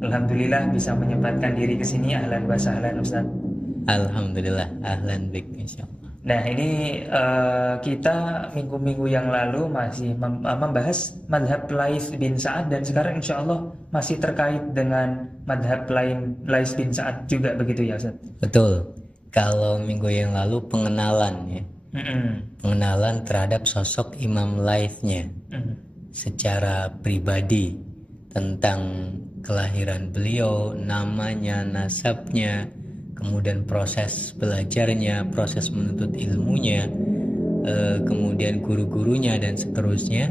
Alhamdulillah bisa menyempatkan diri ke sini. Ahlan wa sahlan Ustaz. Alhamdulillah, ahlan bik insyaallah. Nah, ini kita minggu-minggu yang lalu masih membahas madhab Lais bin Sa'ad, dan sekarang insya Allah masih terkait dengan madhab lain Lais bin Sa'ad juga, begitu ya Ustaz? Betul. Kalau minggu yang lalu pengenalan ya. Mm-mm. Pengenalan terhadap sosok Imam Laitsnya secara pribadi, tentang kelahiran beliau, namanya, nasabnya, kemudian proses belajarnya, proses menuntut ilmunya, kemudian guru-gurunya dan seterusnya.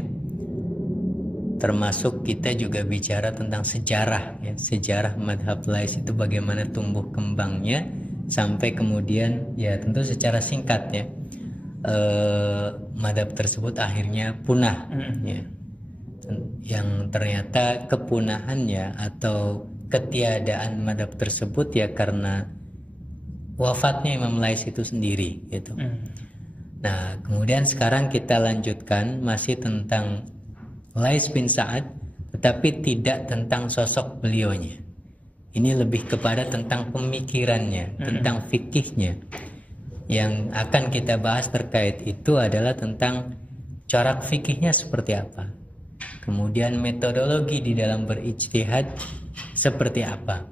Termasuk kita juga bicara tentang sejarah ya, sejarah madhab Lais itu bagaimana tumbuh kembangnya sampai kemudian ya tentu secara singkat ya madhab tersebut akhirnya punah ya. Yang ternyata kepunahannya atau ketiadaan madhab tersebut ya karena wafatnya Imam Lais itu sendiri gitu. Nah, kemudian sekarang kita lanjutkan masih tentang Lais bin Sa'ad, tetapi tidak tentang sosok beliaunya. Ini lebih kepada tentang pemikirannya, tentang fikihnya. Yang akan kita bahas terkait itu adalah tentang corak fikihnya seperti apa, kemudian metodologi di dalam berijtihad seperti apa,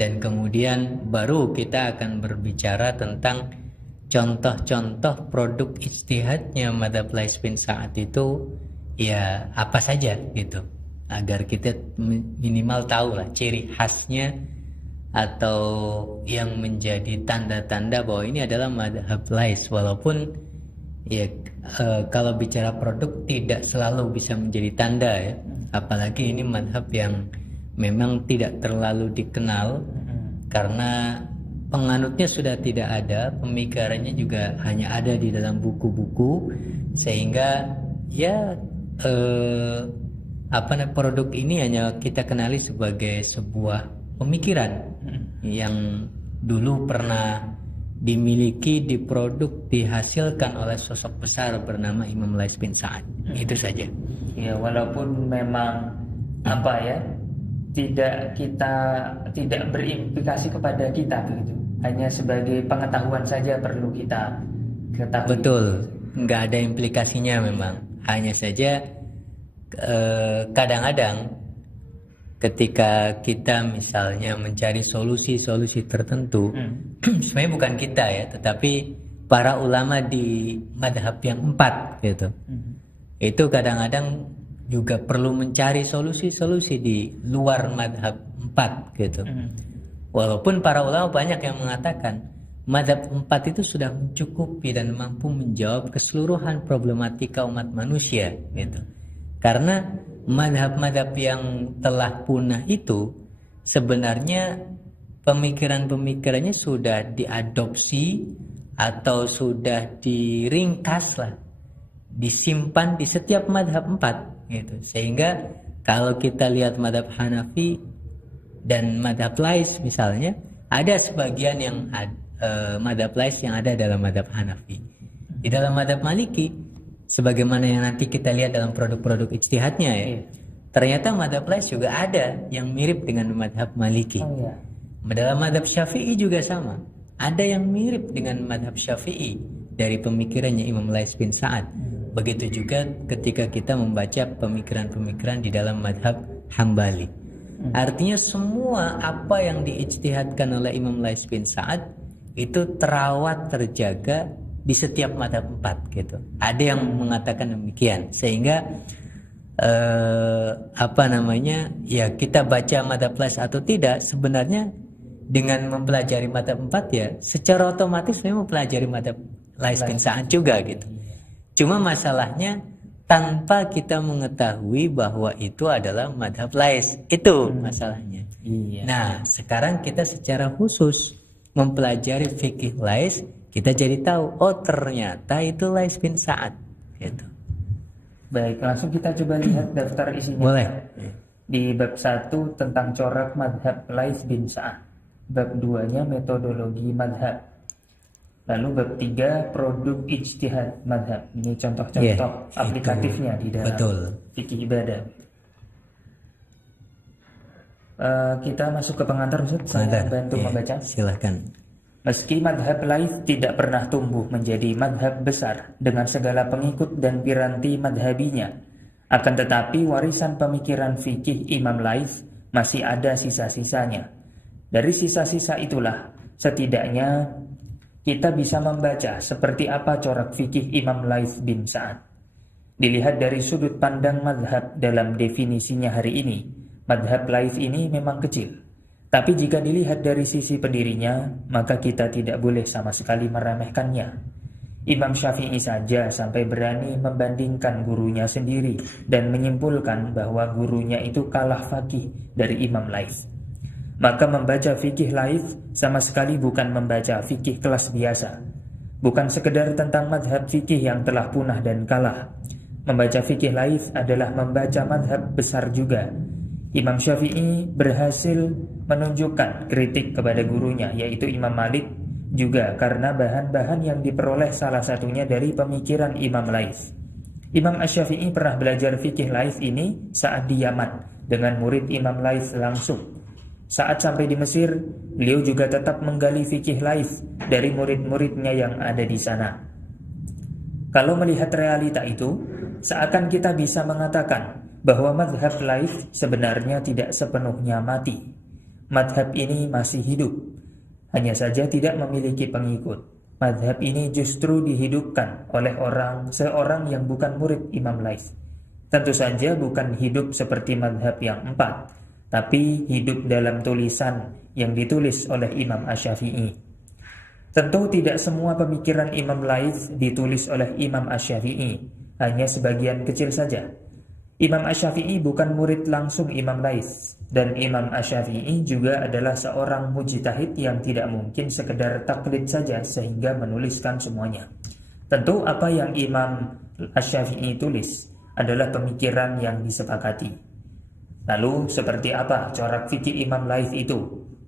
dan kemudian baru kita akan berbicara tentang contoh-contoh produk ijtihadnya madhab Lais bin Sa'ad itu ya apa saja gitu, agar kita minimal tahu lah ciri khasnya atau yang menjadi tanda-tanda bahwa ini adalah madhab Lais. Walaupun ya kalau bicara produk tidak selalu bisa menjadi tanda ya, apalagi ini madhab yang memang tidak terlalu dikenal karena penganutnya sudah tidak ada, pemikirannya juga hanya ada di dalam buku-buku, sehingga ya produk ini hanya kita kenali sebagai sebuah pemikiran yang dulu pernah dimiliki, diproduk, dihasilkan oleh sosok besar bernama Imam Lais bin Sa'ad. Itu saja. Ya, walaupun memang tidak berimplikasi kepada kita begitu. Hanya sebagai pengetahuan saja perlu kita ketahui. Betul, nggak ada implikasinya memang. Hanya saja kadang-kadang ketika kita misalnya mencari solusi-solusi tertentu, sebenarnya bukan kita ya, tetapi para ulama di madhab yang 4 gitu. Itu kadang-kadang juga perlu mencari solusi-solusi di luar madhab 4 gitu. Walaupun para ulama banyak yang mengatakan madhab 4 itu sudah mencukupi dan mampu menjawab keseluruhan problematika umat manusia gitu. Karena madhab-madhab yang telah punah itu sebenarnya pemikiran-pemikirannya sudah diadopsi atau sudah diringkas lah, disimpan di setiap madhab 4 gitu. Sehingga kalau kita lihat madhab Hanafi dan madhab Lais misalnya, ada sebagian yang madhab Lais yang ada dalam madhab Hanafi. Di dalam madhab Maliki, sebagaimana yang nanti kita lihat dalam produk-produk ijtihadnya ya, ternyata madhab Lais juga ada yang mirip dengan madhab Maliki. Dalam madhab Syafi'i juga sama, ada yang mirip dengan madhab Syafi'i dari pemikirannya Imam Lais bin Sa'ad. Begitu juga ketika kita membaca pemikiran-pemikiran di dalam madhab Hambali. Artinya semua apa yang diijtihadkan oleh Imam Lais bin Sa'ad itu terawat, terjaga di setiap madhab 4 gitu. Ada yang mengatakan demikian, sehingga ya kita baca madhab Lais atau tidak, sebenarnya dengan mempelajari madhab 4 ya secara otomatis memang mempelajari madhab Lais bin Sa'ad juga gitu. Cuma masalahnya tanpa kita mengetahui bahwa itu adalah madhab Lais, itu masalahnya. Nah, sekarang kita secara khusus mempelajari fikih Lais, kita jadi tahu, oh ternyata itu Lais bin Sa'ad gitu. Baik, langsung kita coba lihat daftar isinya. Boleh. Di bab 1 tentang corak madhab Lais bin Sa'ad, bab 2-nya metodologi madhab, lalu bab 3 produk ijtihad madhab. Ini contoh-contoh aplikatifnya di dalam fikih ibadah. Kita masuk ke pengantar, Ustaz. Saya bantu membaca. Silahkan. Meski madhab Laits tidak pernah tumbuh menjadi madhab besar dengan segala pengikut dan piranti madhabinya, akan tetapi warisan pemikiran fikih Imam Laits masih ada sisa-sisanya. Dari sisa-sisa itulah setidaknya kita bisa membaca seperti apa corak fikih Imam Laits bin Sa'ad. Dilihat dari sudut pandang madhab dalam definisinya hari ini, madhab Laits ini memang kecil. Tapi jika dilihat dari sisi pendirinya, maka kita tidak boleh sama sekali meremehkannya. Imam Syafi'i saja sampai berani membandingkan gurunya sendiri dan menyimpulkan bahwa gurunya itu kalah faqih dari Imam Laits. Maka membaca fikih Laits sama sekali bukan membaca fikih kelas biasa. Bukan sekedar tentang madhab fikih yang telah punah dan kalah. Membaca fikih Laits adalah membaca madhab besar juga. Imam Syafi'i berhasil menunjukkan kritik kepada gurunya, yaitu Imam Malik, juga karena bahan-bahan yang diperoleh salah satunya dari pemikiran Imam Laits. Imam Asy-Syafi'i pernah belajar fikih Laits ini saat di Yaman dengan murid Imam Laits langsung. Saat sampai di Mesir, beliau juga tetap menggali fikih Laits dari murid-muridnya yang ada di sana. Kalau melihat realita itu, seakan kita bisa mengatakan bahwa madhab Laits sebenarnya tidak sepenuhnya mati. Madhab ini masih hidup, hanya saja tidak memiliki pengikut. Madhab ini justru dihidupkan oleh seorang yang bukan murid Imam Laits. Tentu saja bukan hidup seperti madhab yang 4, tapi hidup dalam tulisan yang ditulis oleh Imam Asy-Syafi'i. Tentu tidak semua pemikiran Imam Laits ditulis oleh Imam Asy-Syafi'i, hanya sebagian kecil saja. Imam Asy-Syafi'i bukan murid langsung Imam Laits, dan Imam Asy-Syafi'i juga adalah seorang mujtahid yang tidak mungkin sekedar taklid saja sehingga menuliskan semuanya. Tentu apa yang Imam Asy-Syafi'i tulis adalah pemikiran yang disepakati. Lalu seperti apa corak fikih Imam Laits itu?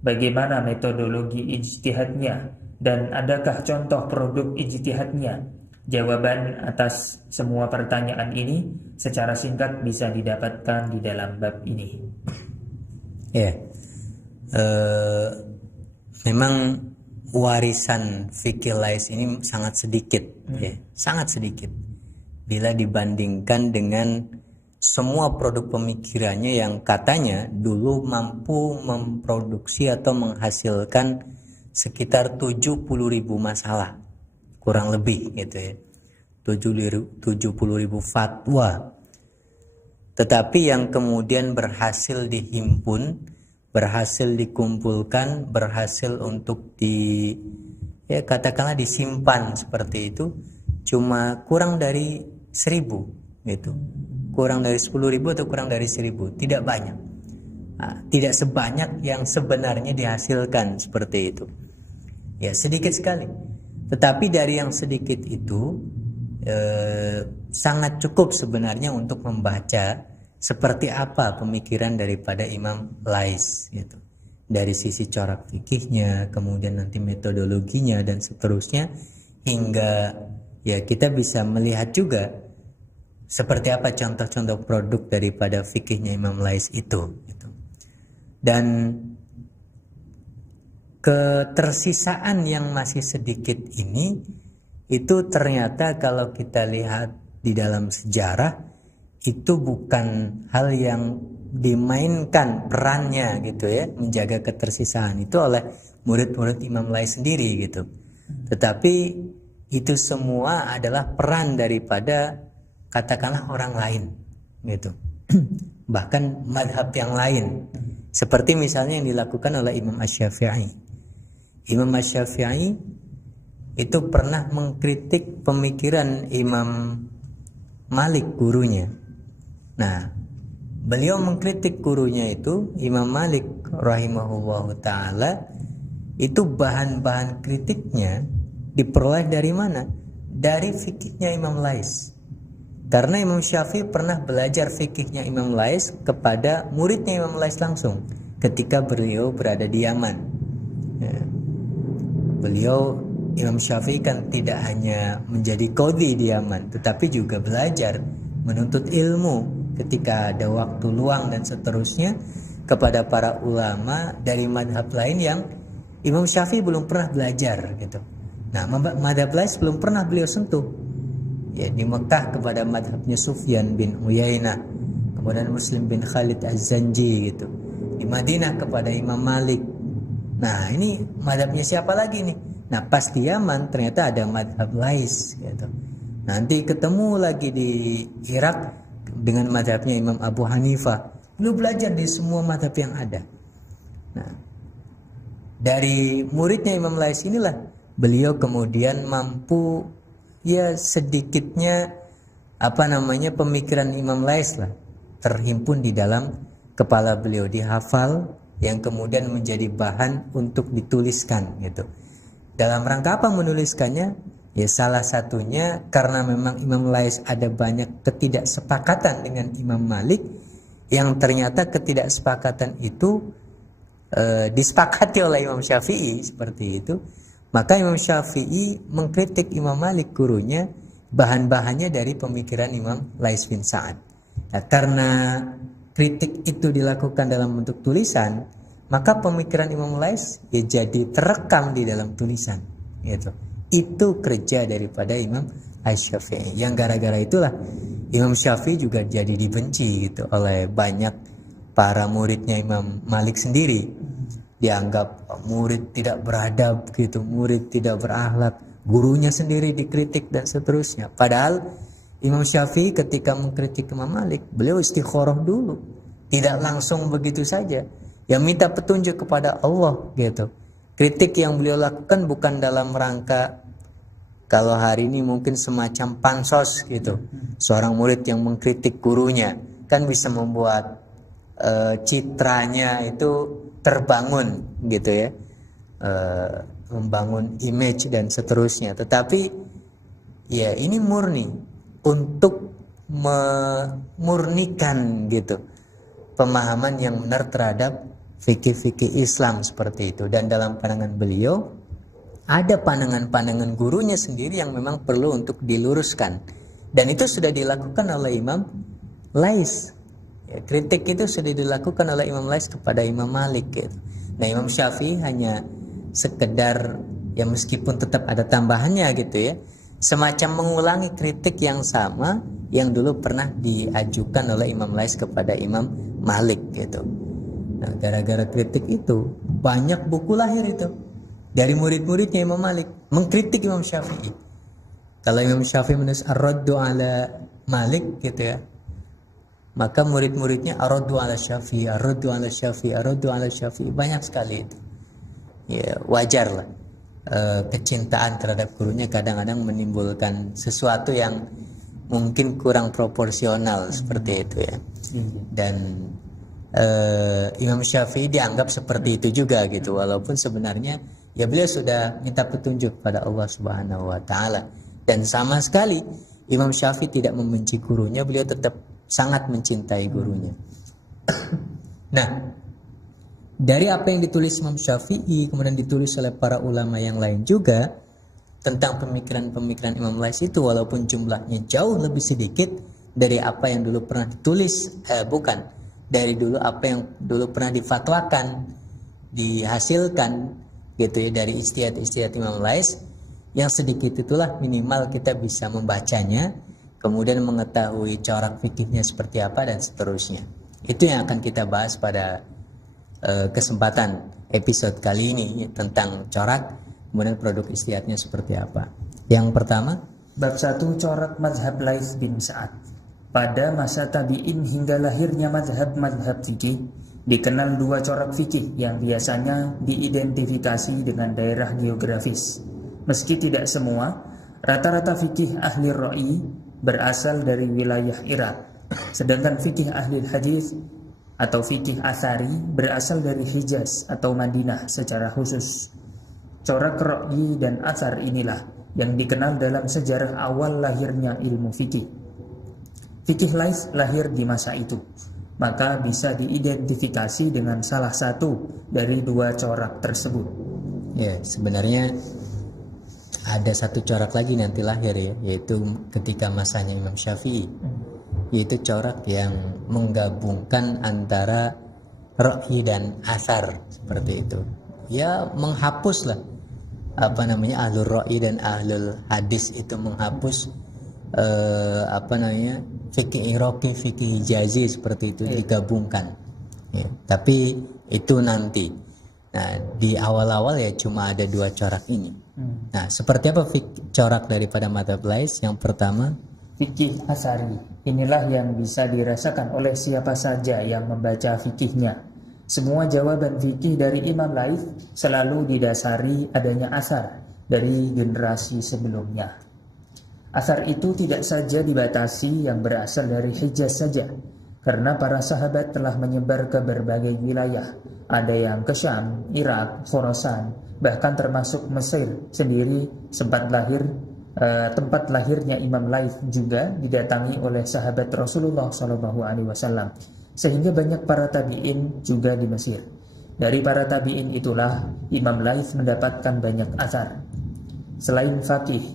Bagaimana metodologi ijtihadnya? Dan adakah contoh produk ijtihadnya? Jawaban atas semua pertanyaan ini secara singkat bisa didapatkan di dalam bab ini. Ya, memang warisan fikih Laits ini sangat sedikit, ya, sangat sedikit. Bila dibandingkan dengan semua produk pemikirannya yang katanya dulu mampu memproduksi atau menghasilkan sekitar 70.000 masalah. Kurang lebih gitu ya, 70.000 fatwa, tetapi yang kemudian berhasil dihimpun, berhasil dikumpulkan, berhasil untuk katakanlah disimpan seperti itu, cuma kurang dari 1.000 gitu, kurang dari 10.000 atau kurang dari 1.000, tidak banyak. Tidak sebanyak yang sebenarnya dihasilkan seperti itu, ya, sedikit sekali. Tetapi dari yang sedikit itu sangat cukup sebenarnya untuk membaca seperti apa pemikiran daripada Imam Laits gitu. Dari sisi corak fikihnya, kemudian nanti metodologinya dan seterusnya, hingga ya kita bisa melihat juga seperti apa contoh-contoh produk daripada fikihnya Imam Laits itu gitu. Dan ketersisaan yang masih sedikit ini itu ternyata kalau kita lihat di dalam sejarah itu bukan hal yang dimainkan perannya gitu ya, menjaga ketersisaan itu oleh murid-murid Imam Laits sendiri gitu. Tetapi itu semua adalah peran daripada katakanlah orang lain gitu. Bahkan madhab yang lain, seperti misalnya yang dilakukan oleh Imam Asy-Syafi'i. Imam Asy-Syafi'i itu pernah mengkritik pemikiran Imam Malik, gurunya. Nah, beliau mengkritik gurunya itu, Imam Malik rahimahullahu ta'ala, itu bahan-bahan kritiknya diperoleh dari mana? Dari fikihnya Imam Laits. Karena Imam Syafi'i pernah belajar fikihnya Imam Laits kepada muridnya Imam Laits langsung ketika beliau berada di Yaman. Ya. Beliau Imam Syafi'i kan tidak hanya menjadi qadhi di Yaman, tetapi juga belajar menuntut ilmu ketika ada waktu luang dan seterusnya. kepada para ulama dari madhab lain yang Imam Syafi'i belum pernah belajar gitu. Nah, madhab lain belum pernah beliau sentuh. Ya, di Mekah kepada madhabnya Sufyan bin Uyainah, kemudian Muslim bin Khalid Az-Zanji gitu. Di Madinah kepada Imam Malik. Nah, ini madhabnya siapa lagi nih? Nah, pas di Yaman ternyata ada madhab Lais gitu. Nanti ketemu lagi di Irak dengan madhabnya Imam Abu Hanifah. Lu belajar di semua madhab yang ada. Nah, dari muridnya Imam Lais inilah beliau kemudian mampu ya sedikitnya pemikiran Imam Lais lah terhimpun di dalam kepala beliau, dihafal, yang kemudian menjadi bahan untuk dituliskan gitu. Dalam rangka apa menuliskannya? Ya salah satunya karena memang Imam Lais ada banyak ketidaksepakatan dengan Imam Malik, yang ternyata ketidaksepakatan itu disepakati oleh Imam Syafi'i seperti itu. Maka Imam Syafi'i mengkritik Imam Malik, gurunya, bahan-bahannya dari pemikiran Imam Lais bin Sa'ad. Nah, karena kritik itu dilakukan dalam bentuk tulisan, maka pemikiran Imam Lais ya jadi terekam di dalam tulisan gitu. Itu kerja daripada Imam Asy-Syafi'i, yang gara-gara itulah Imam Syafi'i juga jadi dibenci gitu oleh banyak para muridnya Imam Malik sendiri. Dianggap murid tidak beradab gitu, murid tidak berakhlak, gurunya sendiri dikritik dan seterusnya. Padahal Imam Syafi'i ketika mengkritik Imam Malik, beliau istikharah dulu, tidak langsung begitu saja. Yang minta petunjuk kepada Allah gitu. Kritik yang beliau lakukan bukan dalam rangka kalau hari ini mungkin semacam pansos gitu. Seorang murid yang mengkritik gurunya kan bisa membuat citranya itu terbangun gitu ya, membangun image dan seterusnya. Tetapi ya ini murni untuk memurnikan gitu pemahaman yang benar terhadap fikih-fikih Islam seperti itu. Dan dalam pandangan beliau ada pandangan-pandangan gurunya sendiri yang memang perlu untuk diluruskan, dan itu sudah dilakukan oleh Imam Lais ya, kritik itu sudah dilakukan oleh Imam Lais kepada Imam Malik gitu. Nah, Imam Syafi'i hanya sekedar ya meskipun tetap ada tambahannya gitu ya, semacam mengulangi kritik yang sama yang dulu pernah diajukan oleh Imam Lais kepada Imam Malik gitu. Nah, gara-gara kritik itu banyak buku lahir itu dari murid-muridnya Imam Malik mengkritik Imam Syafi'i. Kalau Imam Syafi'i menulis Ar-Raddu ala Malik gitu ya, maka murid-muridnya Ar-Raddu ala Syafi'i, Ar-Raddu ala Syafi'i, Ar-Raddu ala Syafi'i, banyak sekali itu. Ya, wajar lah. Kecintaan terhadap gurunya kadang-kadang menimbulkan sesuatu yang mungkin kurang proporsional seperti itu ya. Dan Imam Syafi'i dianggap seperti itu juga gitu, walaupun sebenarnya ya beliau sudah minta petunjuk pada Allah Subhanahu wa taala, dan sama sekali Imam Syafi'i tidak membenci gurunya, beliau tetap sangat mencintai gurunya. Nah, dari apa yang ditulis Imam Syafi'i kemudian ditulis oleh para ulama yang lain juga tentang pemikiran-pemikiran Imam Lais itu, walaupun jumlahnya jauh lebih sedikit dari apa yang dulu pernah ditulis, dari dulu apa yang dulu pernah difatwakan, dihasilkan gitu ya dari ijtihad-ijtihad Imam Lais, yang sedikit itulah minimal kita bisa membacanya, kemudian mengetahui corak fikihnya seperti apa dan seterusnya. Itu yang akan kita bahas pada kesempatan episode kali ini tentang corak, kemudian produk ijtihadnya seperti apa. Yang pertama, bab 1, corak mazhab Lais bin Sa'ad. Pada masa tabi'in hingga lahirnya mazhab-mazhab fikih, dikenal dua corak fikih yang biasanya diidentifikasi dengan daerah geografis. Meski tidak semua, rata-rata fikih ahli ra'i berasal dari wilayah Irak, sedangkan fikih ahli hadis atau fikih asari berasal dari Hijaz atau Madinah secara khusus. Corak ra'i dan asar inilah yang dikenal dalam sejarah awal lahirnya ilmu fikih. Fikih Lais lahir di masa itu, maka bisa diidentifikasi dengan salah satu dari dua corak tersebut. Ya, sebenarnya ada satu corak lagi nanti lahir ya, yaitu ketika masanya Imam Syafi'i, yaitu corak yang menggabungkan antara ra'yi dan asar seperti itu. Ya menghapuslah ahlul ra'yi dan ahlul hadis itu menghapus fikih Iraqi, fikih Hijazi seperti itu digabungkan. Ya, tapi itu nanti. Nah, di awal-awal ya cuma ada dua corak ini. Nah, seperti apa corak daripada madzhab Lais? Yang pertama, fikih asari. Inilah yang bisa dirasakan oleh siapa saja yang membaca fikihnya. Semua jawaban fikih dari Imam Lais selalu didasari adanya asar dari generasi sebelumnya. Asar itu tidak saja dibatasi yang berasal dari Hijaz saja, karena para sahabat telah menyebar ke berbagai wilayah. Ada yang ke Syam, Irak, Khorasan, bahkan termasuk Mesir sendiri tempat lahirnya Imam Lais juga didatangi oleh sahabat Rasulullah SAW, sehingga banyak para tabi'in juga di Mesir. Dari para tabi'in itulah Imam Lais mendapatkan banyak asar. Selain faqih,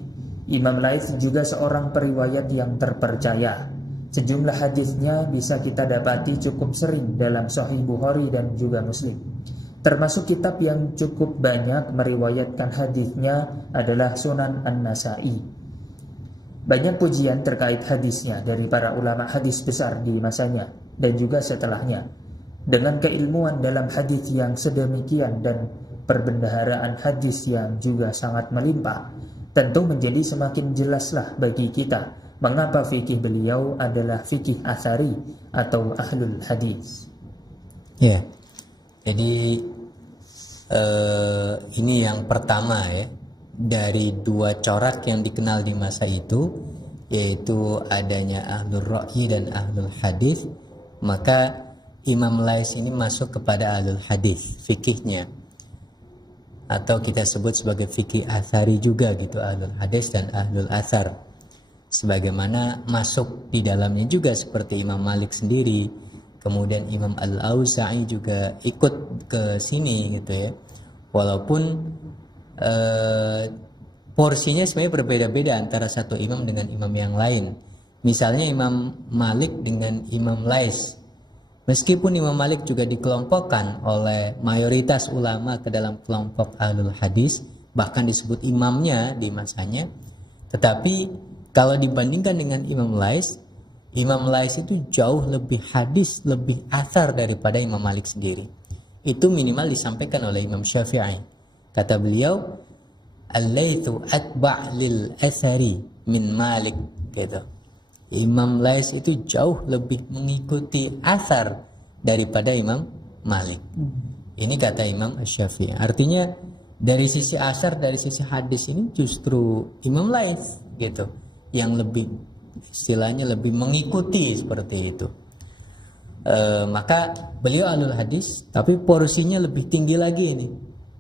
Imam Lais juga seorang periwayat yang terpercaya. Sejumlah hadisnya bisa kita dapati cukup sering dalam Sahih Bukhari dan juga Muslim. Termasuk kitab yang cukup banyak meriwayatkan hadisnya adalah Sunan An-Nasa'i. Banyak pujian terkait hadisnya dari para ulama hadis besar di masanya dan juga setelahnya. Dengan keilmuan dalam hadis yang sedemikian dan perbendaharaan hadis yang juga sangat melimpah, tentu menjadi semakin jelaslah bagi kita mengapa fikih beliau adalah fikih asari atau ahlul hadis. Ya, jadi ini yang pertama ya, dari dua corak yang dikenal di masa itu, yaitu adanya ahlul ra'yi dan ahlul hadis. Maka Imam Lais ini masuk kepada ahlul hadis fikihnya, atau kita sebut sebagai fikih asari juga gitu, ahlul hadis dan ahlul asar. Sebagaimana masuk di dalamnya juga seperti Imam Malik sendiri, kemudian Imam Al-Auza'i juga ikut ke sini gitu ya. Walaupun porsinya sebenarnya berbeda-beda antara satu imam dengan imam yang lain. Misalnya Imam Malik dengan Imam Lais. Meskipun Imam Malik juga dikelompokkan oleh mayoritas ulama ke dalam kelompok ahlul hadis, bahkan disebut imamnya di masanya, tetapi kalau dibandingkan dengan Imam Lais itu jauh lebih hadis, lebih athar daripada Imam Malik sendiri. Itu minimal disampaikan oleh Imam Syafi'i. Kata beliau, al-Laitsu atba' lil athari min Malik gitu. Imam Lais itu jauh lebih mengikuti athar daripada Imam Malik. Ini kata Imam Syafi'i. Artinya dari sisi asar, dari sisi hadis ini justru Imam Lais gitu yang lebih, istilahnya lebih mengikuti seperti itu. Maka beliau ahlul hadis, tapi porsinya lebih tinggi lagi ini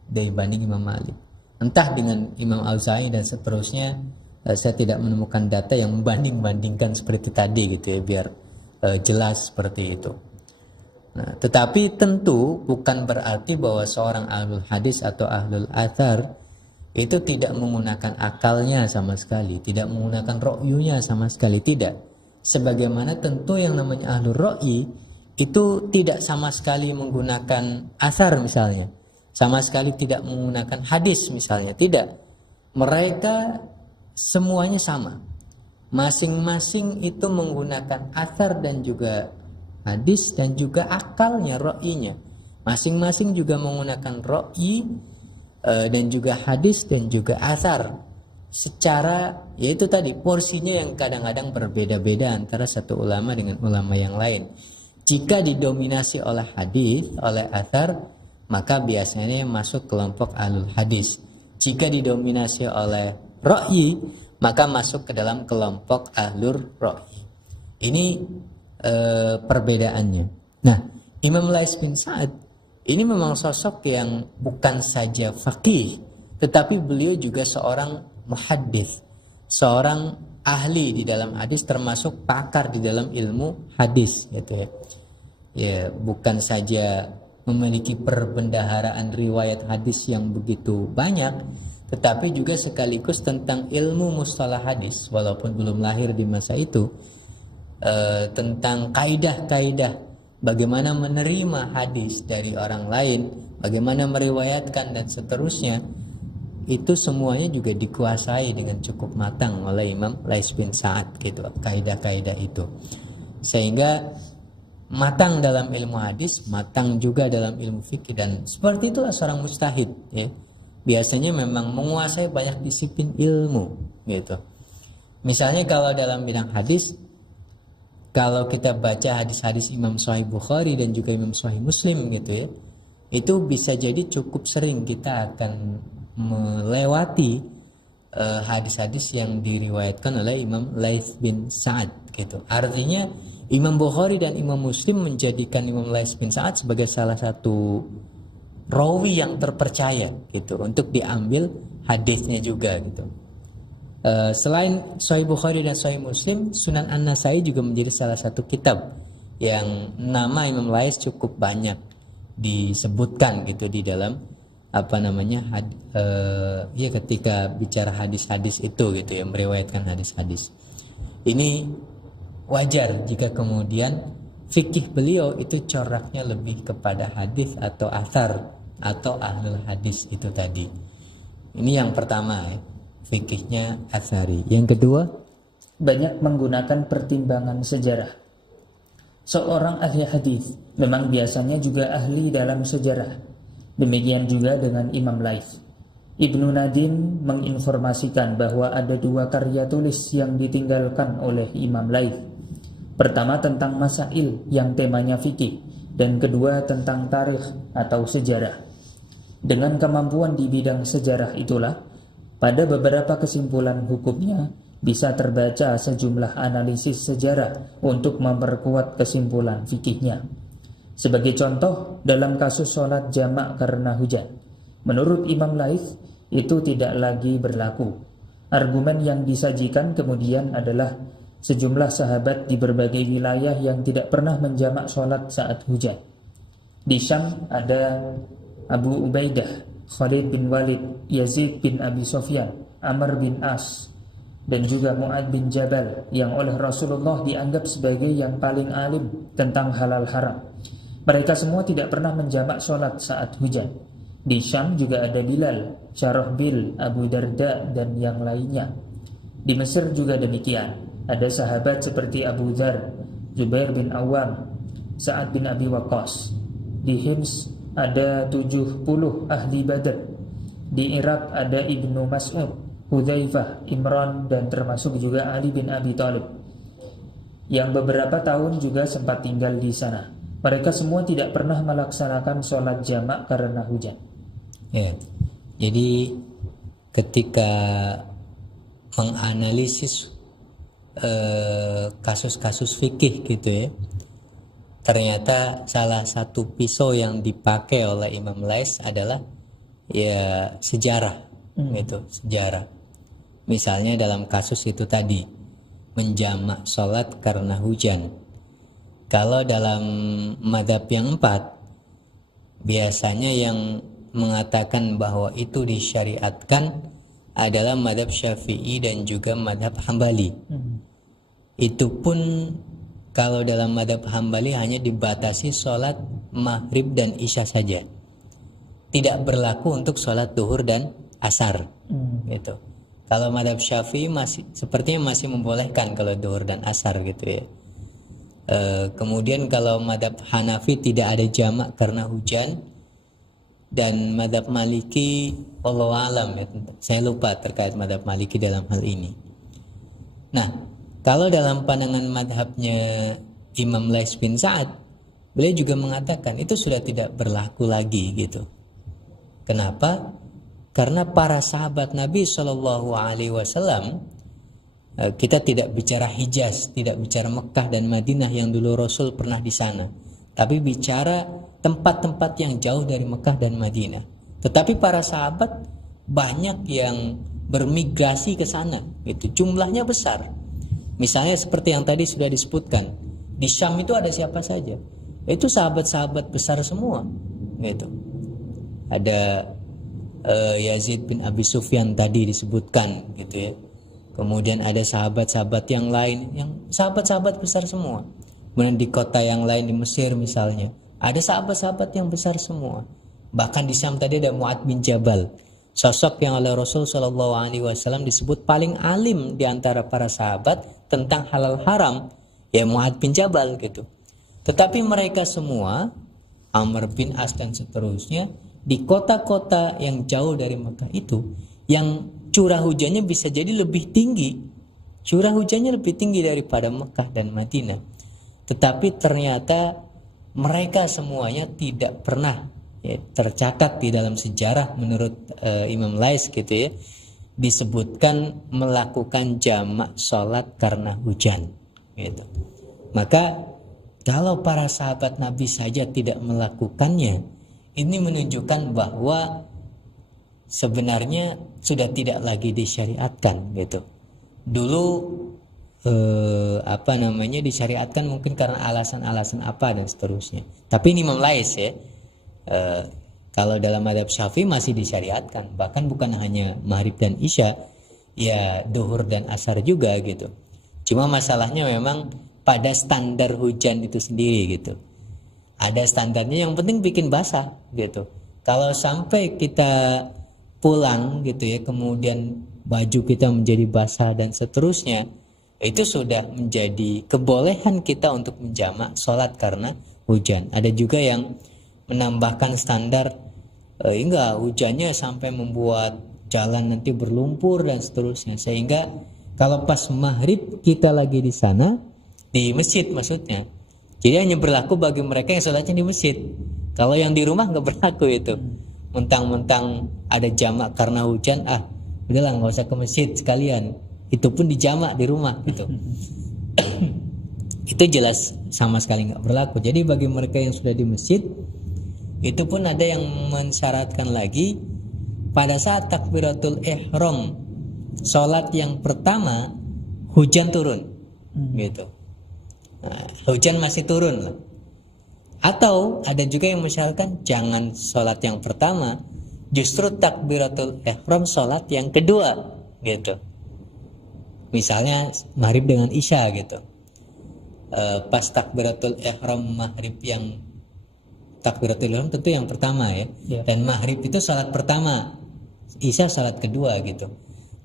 dibanding Imam Malik. Entah dengan Imam Auza'i dan seterusnya, saya tidak menemukan data yang membanding-bandingkan seperti tadi gitu ya, biar jelas seperti itu. Nah, tetapi tentu bukan berarti bahwa seorang ahlul hadis atau ahlul athar itu tidak menggunakan akalnya sama sekali, tidak menggunakan ro'yunya sama sekali, tidak. Sebagaimana tentu yang namanya ahlul ro'yi itu tidak sama sekali menggunakan asar misalnya, sama sekali tidak menggunakan hadis misalnya, tidak. Mereka semuanya sama, masing-masing itu menggunakan asar dan juga hadis dan juga akalnya, ro'yinya. Masing-masing juga menggunakan ro'yi dan juga hadis dan juga asar. Secara yaitu tadi porsinya yang kadang-kadang berbeda-beda antara satu ulama dengan ulama yang lain. Jika didominasi oleh hadis, oleh asar, maka biasanya masuk kelompok ahlul hadis. Jika didominasi oleh ro'yi, maka masuk ke dalam kelompok ahlur ro'yi. Ini perbedaannya. Nah, Imam Lais bin Sa'ad ini memang sosok yang bukan saja faqih, tetapi beliau juga seorang muhaddits, seorang ahli di dalam hadis, termasuk pakar di dalam ilmu hadis gitu ya. Ya, bukan saja memiliki perbendaharaan riwayat hadis yang begitu banyak, tetapi juga sekaligus tentang ilmu mustalah hadis, walaupun belum lahir di masa itu, tentang kaidah-kaidah bagaimana menerima hadis dari orang lain, bagaimana meriwayatkan dan seterusnya, itu semuanya juga dikuasai dengan cukup matang oleh Imam Lais bin Sa'ad gitu, kaidah-kaidah itu. Sehingga matang dalam ilmu hadis, matang juga dalam ilmu fikih, dan seperti itulah seorang mujtahid ya. Biasanya memang menguasai banyak disiplin ilmu gitu. Misalnya kalau dalam bidang hadis, kalau kita baca hadis-hadis Imam Sahih Bukhari dan juga Imam Sahih Muslim gitu ya, itu bisa jadi cukup sering kita akan melewati hadis-hadis yang diriwayatkan oleh Imam Laits bin Sa'ad gitu. Artinya Imam Bukhari dan Imam Muslim menjadikan Imam Laits bin Sa'ad sebagai salah satu rawi yang terpercaya gitu untuk diambil hadisnya juga gitu. Selain Sahih Bukhari dan Sahih Muslim, Sunan An-Nasai juga menjadi salah satu kitab yang nama Imam Laits cukup banyak disebutkan gitu di dalam ya ketika bicara hadis-hadis itu gitu ya, meriwayatkan hadis-hadis. Ini wajar jika kemudian fikih beliau itu coraknya lebih kepada hadis atau athar atau ahlul hadis itu tadi. Ini yang pertama ya, fikihnya athari. Yang kedua, banyak menggunakan pertimbangan sejarah. Seorang ahli hadis memang biasanya juga ahli dalam sejarah. Demikian juga dengan Imam Laits. Ibnu Nadim menginformasikan bahwa ada 2 karya tulis yang ditinggalkan oleh Imam Laits. Pertama tentang masail yang temanya fikih, dan kedua tentang tarikh atau sejarah. Dengan kemampuan di bidang sejarah itulah, pada beberapa kesimpulan hukumnya bisa terbaca sejumlah analisis sejarah untuk memperkuat kesimpulan fikihnya. Sebagai contoh, dalam kasus sholat jamak karena hujan, menurut Imam Laits itu tidak lagi berlaku. Argumen yang disajikan kemudian adalah sejumlah sahabat di berbagai wilayah yang tidak pernah menjamak sholat saat hujan. Di Syam ada Abu Ubaidah, Khalid bin Walid, Yazid bin Abi Sufyan, Amr bin As, dan juga Mu'ad bin Jabal yang oleh Rasulullah dianggap sebagai yang paling alim tentang halal haram. Mereka semua tidak pernah menjamak sholat saat hujan. Di Syam juga ada Bilal, Syarahbil, Abu Darda, dan yang lainnya. Di Mesir juga demikian. Ada sahabat seperti Abu Dzar, Zubair bin Awam, Sa'ad bin Abi Waqqas. Di Hims ada 70 ahli Badr. Di Irak ada Ibnu Mas'ud, Hudzaifah, Imran, dan termasuk juga Ali bin Abi Thalib, yang beberapa tahun juga sempat tinggal di sana. Mereka semua tidak pernah melaksanakan sholat jamak karena hujan. Ya, jadi ketika menganalisis kasus-kasus fikih gitu ya, ternyata salah satu pisau yang dipakai oleh Imam Laits adalah ya sejarah, gitu, sejarah. Misalnya dalam kasus itu tadi, menjamak sholat karena hujan. Kalau dalam mazhab yang 4, biasanya yang mengatakan bahwa itu disyariatkan adalah mazhab Syafi'i dan juga mazhab Hambali. Itu pun kalau dalam mazhab Hambali hanya dibatasi sholat maghrib dan isya saja, tidak berlaku untuk sholat duhur dan asar. Gitu. Kalau mazhab Syafi'i sepertinya masih membolehkan kalau duhur dan asar gitu ya. Kemudian kalau mazhab Hanafi tidak ada jamak karena hujan, dan mazhab Maliki wallahu alam ya, saya lupa terkait mazhab Maliki dalam hal ini. Nah, kalau dalam pandangan mazhabnya Imam Laits bin Sa'ad, beliau juga mengatakan itu sudah tidak berlaku lagi gitu. Kenapa? Karena para sahabat Nabi Shallallahu Alaihi Wasallam, kita tidak bicara Hijaz, tidak bicara Mekah dan Madinah yang dulu Rasul pernah di sana, tapi bicara tempat-tempat yang jauh dari Mekah dan Madinah. Tetapi para sahabat banyak yang bermigrasi ke sana, itu jumlahnya besar. Misalnya seperti yang tadi sudah disebutkan, di Syam itu ada siapa saja? Itu sahabat-sahabat besar semua, gitu. Ada Yazid bin Abi Sufyan tadi disebutkan, gitu ya. Kemudian ada sahabat-sahabat yang lain, yang sahabat-sahabat besar semua. kemudian di kota yang lain di Mesir misalnya, ada sahabat-sahabat yang besar semua. Bahkan di Syam tadi ada Mu'adz bin Jabal, sosok yang oleh Rasul Shallallahu Alaihi Wasallam disebut paling alim di antara para sahabat tentang halal haram, ya Mu'adz bin Jabal gitu. Tetapi mereka semua, Amr bin As dan seterusnya, di kota-kota yang jauh dari Mekah itu, yang curah hujannya bisa jadi lebih tinggi, curah hujannya lebih tinggi daripada Mekah dan Madinah. Tetapi ternyata mereka semuanya tidak pernah tercatat di dalam sejarah menurut Imam Lais gitu ya, disebutkan melakukan jamak sholat karena hujan gitu. Maka kalau para sahabat Nabi saja tidak melakukannya, ini menunjukkan bahwa sebenarnya sudah tidak lagi disyariatkan gitu. Dulu disyariatkan mungkin karena alasan-alasan apa dan seterusnya. Tapi ini Imam Lais ya. Kalau dalam madhab Syafi'i masih disyariatkan, bahkan bukan hanya maghrib dan isya, ya duhur dan asar juga gitu. Cuma masalahnya memang pada standar hujan itu sendiri gitu. Ada standarnya, yang penting bikin basah gitu. Kalau sampai kita pulang gitu ya, kemudian baju kita menjadi basah dan seterusnya, itu sudah menjadi kebolehan kita untuk menjamak sholat karena hujan. Ada juga yang menambahkan standar enggak, hujannya sampai membuat jalan nanti berlumpur dan seterusnya, sehingga kalau pas maghrib kita lagi di sana, di masjid maksudnya, jadi hanya berlaku bagi mereka yang sholatnya di masjid. Kalau yang di rumah nggak berlaku itu. Mentang-mentang ada jamak karena hujan, udahlah nggak usah ke masjid sekalian, itu pun dijamak di rumah gitu. Itu jelas sama sekali nggak berlaku. Jadi bagi mereka yang sudah di masjid, itu pun ada yang mensyaratkan lagi, pada saat takbiratul ihram sholat yang pertama hujan turun gitu. Nah, hujan masih turun loh. Atau ada juga yang mensyaratkan jangan sholat yang pertama, justru takbiratul ihram sholat yang kedua gitu. Misalnya maghrib dengan isya gitu. Pas takbiratul ihram maghrib, yang takbiratul ihram tentu yang pertama ya. Dan maghrib itu sholat pertama, isya sholat kedua gitu.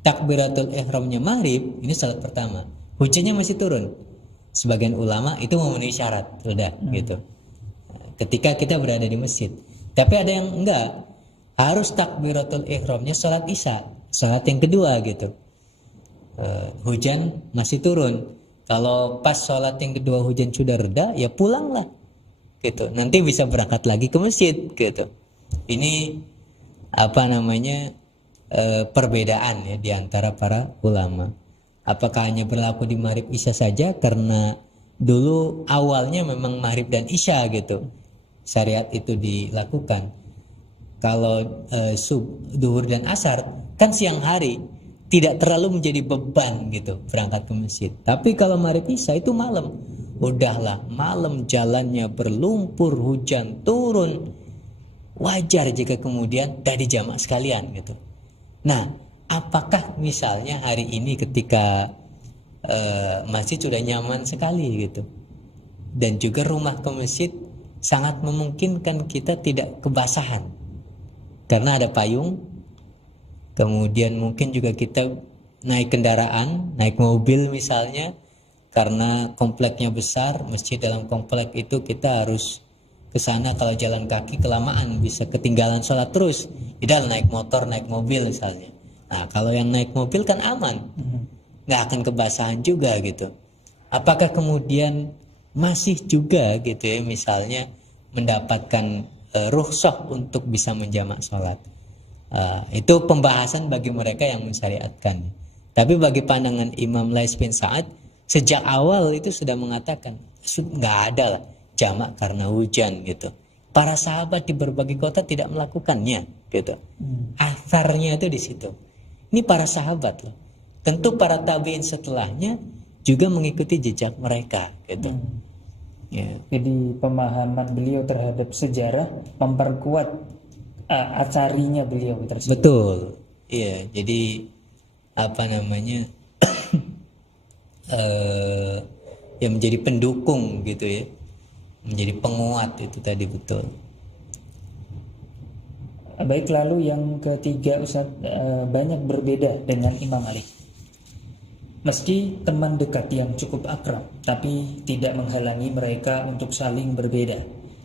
Takbiratul ihramnya maghrib, ini sholat pertama, hujannya masih turun. Sebagian ulama itu memenuhi syarat sudah gitu. Ketika kita berada di masjid. Tapi ada yang enggak, harus takbiratul ihramnya sholat isya, sholat yang kedua gitu. Hujan masih turun. Kalau pas sholat yang kedua hujan sudah reda, ya pulanglah gitu. Nanti bisa berangkat lagi ke masjid gitu. Ini perbedaan ya di antara para ulama. Apakah hanya berlaku di maghrib isya saja, karena dulu awalnya memang maghrib dan isya gitu syariat itu dilakukan. Kalau duhur dan asar kan siang hari, tidak terlalu menjadi beban gitu berangkat ke masjid. Tapi kalau maghrib isya itu malam, udahlah malam jalannya berlumpur, hujan turun, wajar jika kemudian dah dijamak sekalian gitu. Nah, apakah misalnya hari ini ketika masjid sudah nyaman sekali gitu, dan juga rumah ke masjid sangat memungkinkan kita tidak kebasahan karena ada payung, kemudian mungkin juga kita naik kendaraan, naik mobil misalnya, karena kompleknya besar, masjid dalam komplek itu kita harus ke sana, kalau jalan kaki kelamaan bisa ketinggalan sholat terus, tidak naik motor, naik mobil misalnya. Nah, kalau yang naik mobil kan aman, nggak akan kebasahan juga gitu. Apakah kemudian masih juga gitu ya, misalnya mendapatkan rukhsah untuk bisa menjamak sholat? Itu pembahasan bagi mereka yang mensyariatkan. Tapi bagi pandangan Imam Lais bin Sa'ad, sejak awal itu sudah mengatakan nggak ada lah jamak karena hujan gitu. Para sahabat di berbagai kota tidak melakukannya gitu. Asarnya itu di situ. Ini para sahabat loh. Tentu para tabi'in setelahnya juga mengikuti jejak mereka gitu. Ya. Jadi pemahaman beliau terhadap sejarah memperkuat asarinya beliau tersebut. Betul. Iya, jadi ya menjadi pendukung gitu ya, menjadi penguat itu tadi betul. Baik, lalu yang ketiga Ustaz, banyak berbeda dengan Imam Malik. Meski teman dekat yang cukup akrab, tapi tidak menghalangi mereka untuk saling berbeda.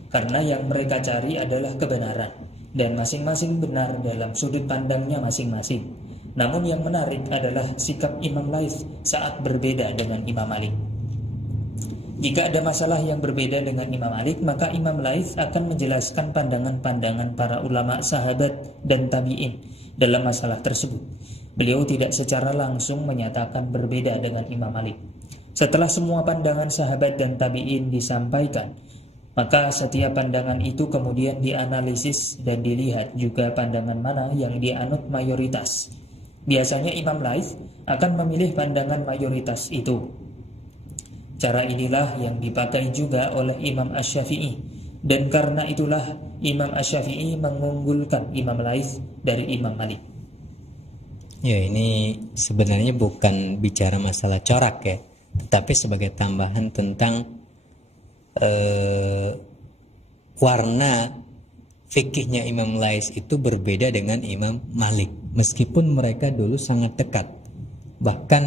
Karena yang mereka cari adalah kebenaran, dan masing-masing benar dalam sudut pandangnya masing-masing. Namun yang menarik adalah sikap Imam Laits saat berbeda dengan Imam Malik. Jika ada masalah yang berbeda dengan Imam Malik, maka Imam Laits akan menjelaskan pandangan-pandangan para ulama, sahabat, dan tabi'in dalam masalah tersebut. Beliau tidak secara langsung menyatakan berbeda dengan Imam Malik. Setelah semua pandangan sahabat dan tabi'in disampaikan, maka setiap pandangan itu kemudian dianalisis dan dilihat juga pandangan mana yang dianut mayoritas. Biasanya Imam Laits akan memilih pandangan mayoritas itu. Cara inilah yang dipakai juga oleh Imam Asy-Syafi'i, dan karena itulah Imam Asy-Syafi'i mengunggulkan Imam Laits dari Imam Malik. Ya, ini sebenarnya bukan bicara masalah corak ya, tetapi sebagai tambahan tentang warna fikihnya Imam Laits itu berbeda dengan Imam Malik, meskipun mereka dulu sangat dekat. Bahkan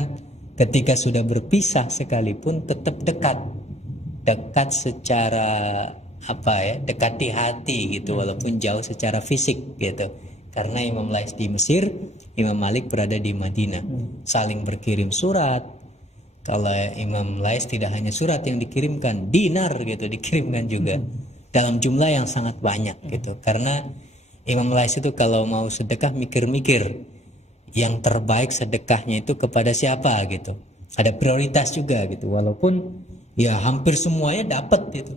ketika sudah berpisah sekalipun tetap dekat secara dekat di hati gitu, walaupun jauh secara fisik gitu. Karena Imam Laits di Mesir, Imam Malik berada di Madinah, saling berkirim surat. Kalau Imam Laits tidak hanya surat yang dikirimkan, dinar gitu dikirimkan juga dalam jumlah yang sangat banyak gitu. Karena Imam Laits itu kalau mau sedekah mikir-mikir yang terbaik sedekahnya itu kepada siapa gitu. Ada prioritas juga gitu, walaupun ya hampir semuanya dapat gitu.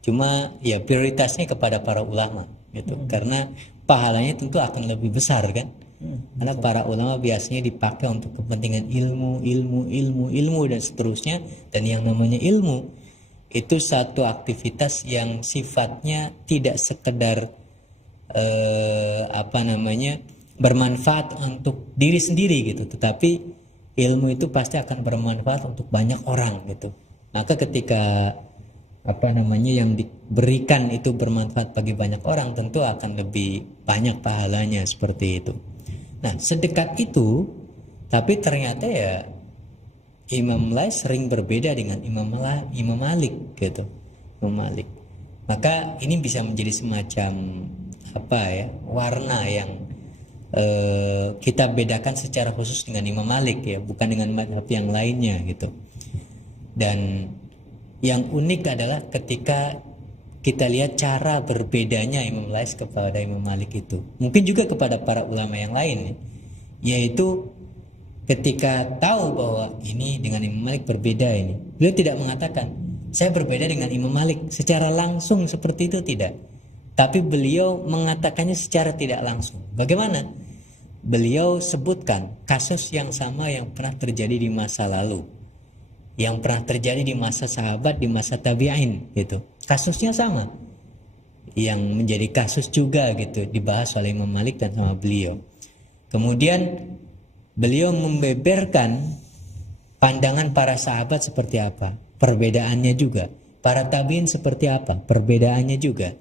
Cuma ya prioritasnya kepada para ulama gitu. Karena pahalanya tentu akan lebih besar kan. Karena para ulama biasanya dipakai untuk kepentingan ilmu dan seterusnya. Dan yang namanya ilmu itu satu aktivitas yang sifatnya tidak sekedar bermanfaat untuk diri sendiri gitu, tetapi ilmu itu pasti akan bermanfaat untuk banyak orang gitu. Maka ketika yang diberikan itu bermanfaat bagi banyak orang, tentu akan lebih banyak pahalanya seperti itu. Nah, sedekat itu, tapi ternyata ya Imam Laits sering berbeda dengan Imam Malik gitu, Imam Malik. Maka ini bisa menjadi semacam warna yang kita bedakan secara khusus dengan Imam Malik ya, bukan dengan mazhab yang lainnya gitu. Dan yang unik adalah ketika kita lihat cara berbedanya Imam Laits kepada Imam Malik itu, mungkin juga kepada para ulama yang lain ya, yaitu ketika tahu bahwa ini dengan Imam Malik berbeda ini, beliau tidak mengatakan saya berbeda dengan Imam Malik secara langsung seperti itu, tidak. Tapi beliau mengatakannya secara tidak langsung. Bagaimana? Beliau sebutkan kasus yang sama yang pernah terjadi di masa lalu, yang pernah terjadi di masa sahabat, di masa tabi'in gitu. Kasusnya sama, yang menjadi kasus juga gitu, dibahas oleh Imam Malik dan sama beliau. Kemudian beliau membeberkan pandangan para sahabat seperti apa, perbedaannya juga. Para tabi'in seperti apa, perbedaannya juga.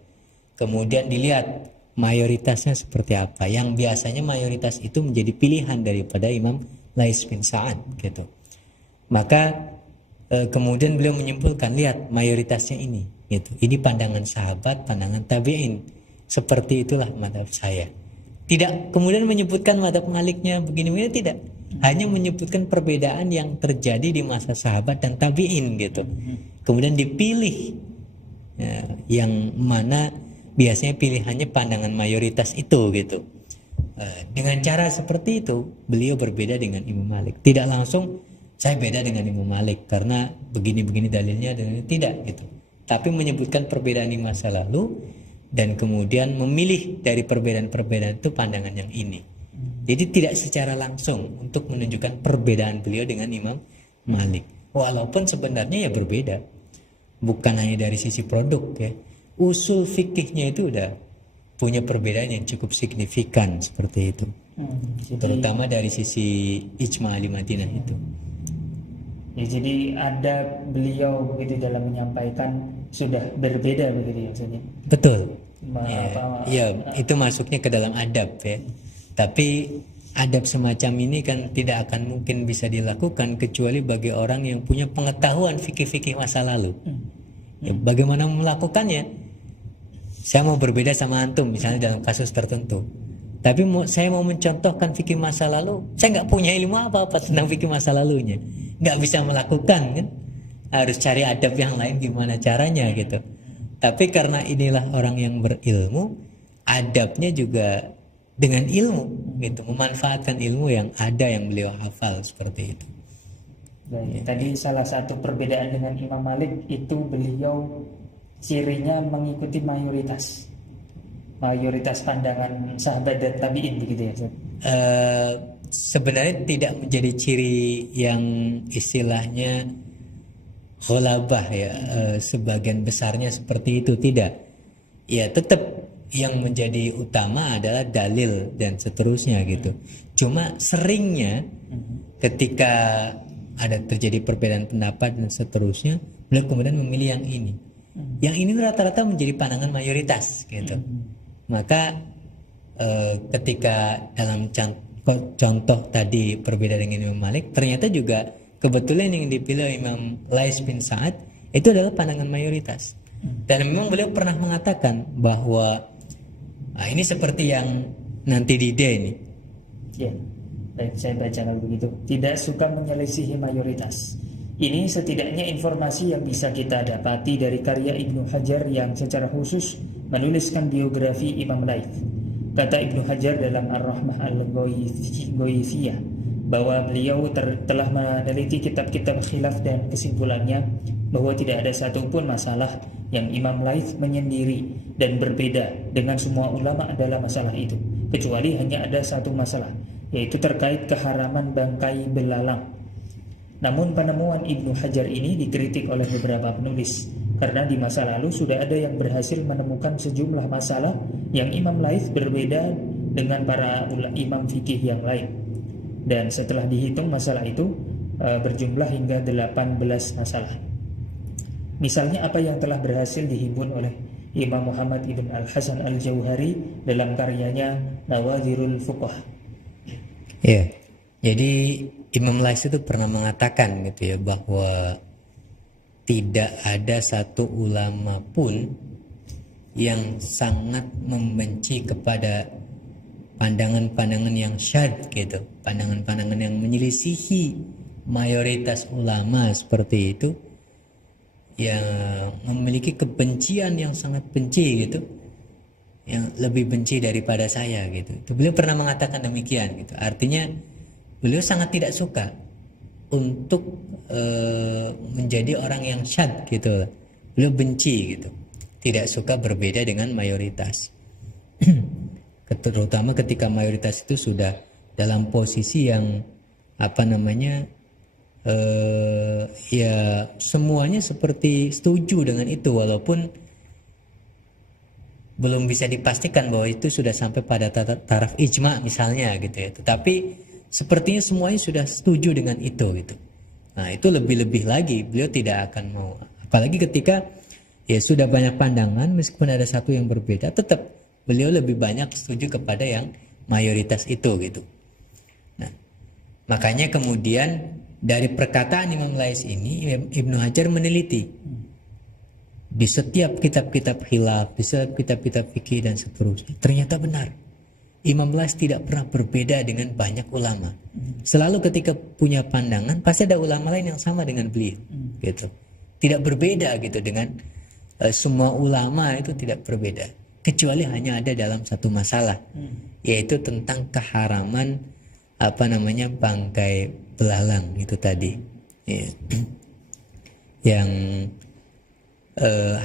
Kemudian dilihat mayoritasnya seperti apa, yang biasanya mayoritas itu menjadi pilihan daripada Imam Laits bin Sa'ad gitu. Maka kemudian beliau menyimpulkan, lihat mayoritasnya ini gitu. Ini pandangan sahabat, pandangan tabi'in. Seperti itulah mazhab saya. Tidak kemudian menyebutkan mazhab Maliknya begini-begini, tidak. Hanya menyebutkan perbedaan yang terjadi di masa sahabat dan tabi'in gitu. Kemudian dipilih yang mana biasanya pilihannya pandangan mayoritas itu gitu. Dengan cara seperti itu beliau berbeda dengan Imam Malik. Tidak langsung saya beda dengan Imam Malik karena begini-begini dalilnya, dan tidak gitu. Tapi menyebutkan perbedaan di masa lalu dan kemudian memilih dari perbedaan-perbedaan itu pandangan yang ini. Jadi tidak secara langsung untuk menunjukkan perbedaan beliau dengan Imam Malik. Walaupun sebenarnya ya berbeda. Bukan hanya dari sisi produk ya. Usul fikihnya itu udah punya perbedaan yang cukup signifikan seperti itu. Terutama dari sisi ijma' ahli Madinah itu. Ya, jadi ada beliau begitu dalam menyampaikan sudah berbeda begitu ya maksudnya. Betul. Ya, Apa, ya, itu masuknya ke dalam adab ya. Tapi adab semacam ini kan tidak akan mungkin bisa dilakukan kecuali bagi orang yang punya pengetahuan fikih-fikih masa lalu. Ya, bagaimana melakukannya? Saya mau berbeda sama antum misalnya dalam kasus tertentu. Tapi saya mau mencontohkan fikih masa lalu, saya nggak punya ilmu apa-apa tentang fikih masa lalunya, nggak bisa melakukan kan? Harus cari adab yang lain gimana caranya gitu. Tapi karena inilah orang yang berilmu, adabnya juga dengan ilmu gitu, memanfaatkan ilmu yang ada yang beliau hafal seperti itu. baik. Tadi salah satu perbedaan dengan Imam Malik itu beliau cirinya mengikuti mayoritas pandangan sahabat dan tabi'in begitu ya Ustaz? Sebenarnya tidak menjadi ciri yang istilahnya ghalabah ya, sebagian besarnya seperti itu, tidak. Ya tetap yang menjadi utama adalah dalil dan seterusnya gitu. Cuma seringnya ketika ada terjadi perbedaan pendapat dan seterusnya, beliau kemudian memilih yang ini. Yang ini rata-rata menjadi pandangan mayoritas gitu. Maka ketika dalam contoh tadi berbeda dengan Imam Malik, ternyata juga kebetulan yang dipilih Imam Lais bin Sa'ad itu adalah pandangan mayoritas. Dan memang beliau pernah mengatakan bahwa ini seperti yang nanti di D ini. Ya, baik, saya baca kalau begitu. Tidak suka menyelisihi mayoritas. Ini setidaknya informasi yang bisa kita dapati dari karya Ibnu Hajar yang secara khusus menuliskan biografi Imam Laits. Kata Ibnu Hajar dalam Ar-Rahmah Al-Ghaithiyah bahwa beliau telah meneliti kitab-kitab khilaf dan kesimpulannya bahwa tidak ada satupun masalah yang Imam Laits menyendiri dan berbeda dengan semua ulama dalam masalah itu, kecuali hanya ada satu masalah, yaitu terkait keharaman bangkai belalang. Namun penemuan Ibnu Hajar ini dikritik oleh beberapa penulis karena di masa lalu sudah ada yang berhasil menemukan sejumlah masalah yang Imam Laits berbeda dengan para imam fikih yang lain. Dan setelah dihitung masalah itu berjumlah hingga 18 masalah. Misalnya apa yang telah berhasil dihimpun oleh Imam Muhammad ibn Al-Hasan Al-Jauhari dalam karyanya Nawadhirul Fuqah. Ya, jadi Imam Laits itu pernah mengatakan gitu ya, bahwa tidak ada satu ulama pun yang sangat membenci kepada pandangan-pandangan yang syadz gitu, pandangan-pandangan yang menyelisihi mayoritas ulama seperti itu, yang memiliki kebencian yang sangat benci gitu, yang lebih benci daripada saya gitu. Itu beliau pernah mengatakan demikian gitu. Artinya beliau sangat tidak suka untuk menjadi orang yang syadz gitu. Beliau benci gitu, tidak suka berbeda dengan mayoritas. Terutama ketika mayoritas itu sudah dalam posisi yang ya semuanya seperti setuju dengan itu, walaupun belum bisa dipastikan bahwa itu sudah sampai pada taraf ijma misalnya gitu ya. Tetapi sepertinya semuanya sudah setuju dengan itu gitu. Nah itu lebih-lebih lagi beliau tidak akan mau. Apalagi ketika ya sudah banyak pandangan, meskipun ada satu yang berbeda, tetap beliau lebih banyak setuju kepada yang mayoritas itu gitu. Nah makanya kemudian dari perkataan Imam Laits ini, Ibnu Hajar meneliti di setiap kitab-kitab khilaf, di setiap kitab-kitab fikih dan seterusnya. Ternyata benar, Imam Laits tidak pernah berbeda dengan banyak ulama. Selalu ketika punya pandangan, pasti ada ulama lain yang sama dengan beliau. Gitu. Tidak berbeda gitu dengan semua ulama, itu tidak berbeda. Kecuali hanya ada dalam satu masalah, yaitu tentang keharaman bangkai belalang itu tadi. Ya. Yang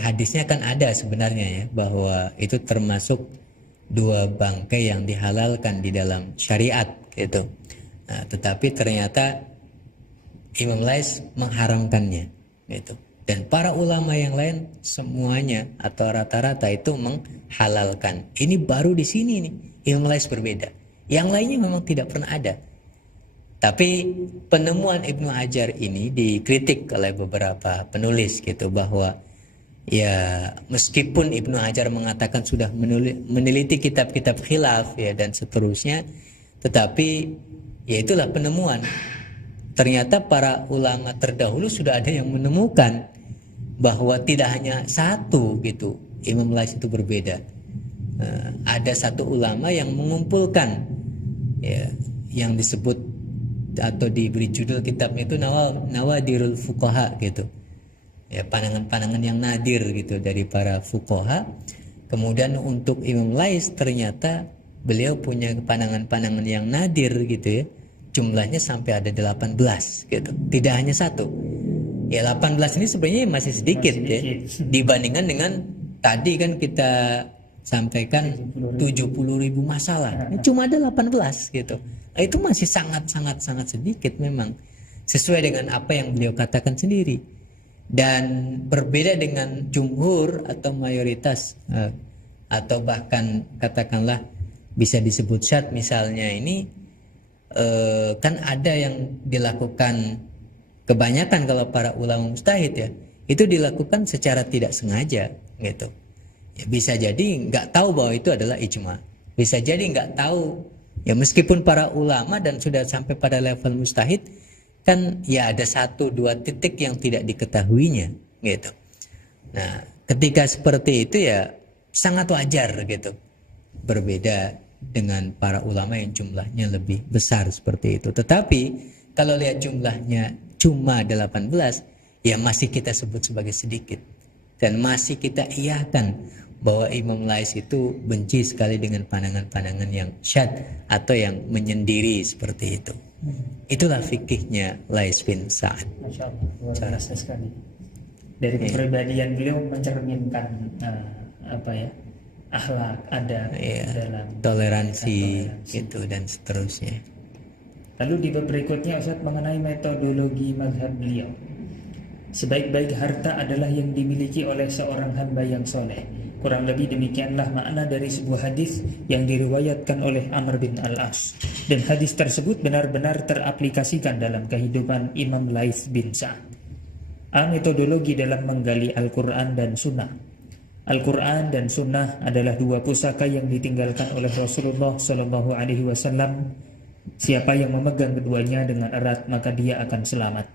hadisnya kan ada sebenarnya ya, bahwa itu termasuk dua bangkai yang dihalalkan di dalam syariat gitu. Nah, tetapi ternyata Imam Laits mengharamkannya gitu. Dan para ulama yang lain semuanya atau rata-rata itu menghalalkan. Ini baru di sini nih Imam Laits berbeda. Yang lainnya memang tidak pernah ada. Tapi penemuan Ibnu Hajar ini dikritik oleh beberapa penulis gitu, bahwa ya meskipun Ibnu Hajar mengatakan sudah meneliti kitab-kitab khilaf ya dan seterusnya, tetapi ya itulah penemuan. Ternyata para ulama terdahulu sudah ada yang menemukan bahwa tidak hanya satu gitu Imam Lais itu berbeda. Ada satu ulama yang mengumpulkan ya, yang disebut atau diberi judul kitabnya itu Nawadirul Fuqaha gitu. Ya, pandangan-pandangan yang nadir gitu dari para fuqaha. Kemudian untuk Imam Lais ternyata beliau punya pandangan-pandangan yang nadir gitu ya. Jumlahnya sampai ada 18 gitu. Tidak hanya satu. Ya 18 ini sebenarnya masih sedikit ya. Dibandingkan dengan tadi kan kita sampaikan 70.000 masalah. Cuma ada 18 gitu. Nah, itu masih sangat sedikit memang. Sesuai dengan apa yang beliau katakan sendiri. Dan berbeda dengan jumhur atau mayoritas atau bahkan katakanlah bisa disebut syad misalnya ini, kan ada yang dilakukan kebanyakan kalau para ulama mujtahid ya, itu dilakukan secara tidak sengaja gitu ya, bisa jadi nggak tahu bahwa itu adalah ijma, bisa jadi nggak tahu ya, meskipun para ulama dan sudah sampai pada level mujtahid kan ya ada 1-2 titik yang tidak diketahuinya gitu. Nah ketika seperti itu ya sangat wajar gitu berbeda dengan para ulama yang jumlahnya lebih besar seperti itu. Tetapi kalau lihat jumlahnya cuma 18 ya masih kita sebut sebagai sedikit, dan masih kita iyakan bahwa Imam Lais itu benci sekali dengan pandangan-pandangan yang syad atau yang menyendiri seperti itu. Itulah fikihnya Lais bin Sa'ad. Masya Allah, luar biasa sekali. Dari kepribadian beliau mencerminkan akhlak, adab dalam toleransi gitu dan seterusnya. Lalu di bab berikutnya Ustaz mengenai metodologi mazhab beliau. Sebaik-baik harta adalah yang dimiliki oleh seorang hamba yang soleh. Kurang lebih demikianlah makna dari sebuah hadis yang diriwayatkan oleh Amr bin Al-As. Dan hadis tersebut benar-benar teraplikasikan dalam kehidupan Imam Lais bin Sa'ad. Metodologi dalam menggali Al-Quran dan Sunnah. Al-Quran dan Sunnah adalah dua pusaka yang ditinggalkan oleh Rasulullah Sallallahu Alaihi Wasallam. Siapa yang memegang keduanya dengan erat maka dia akan selamat.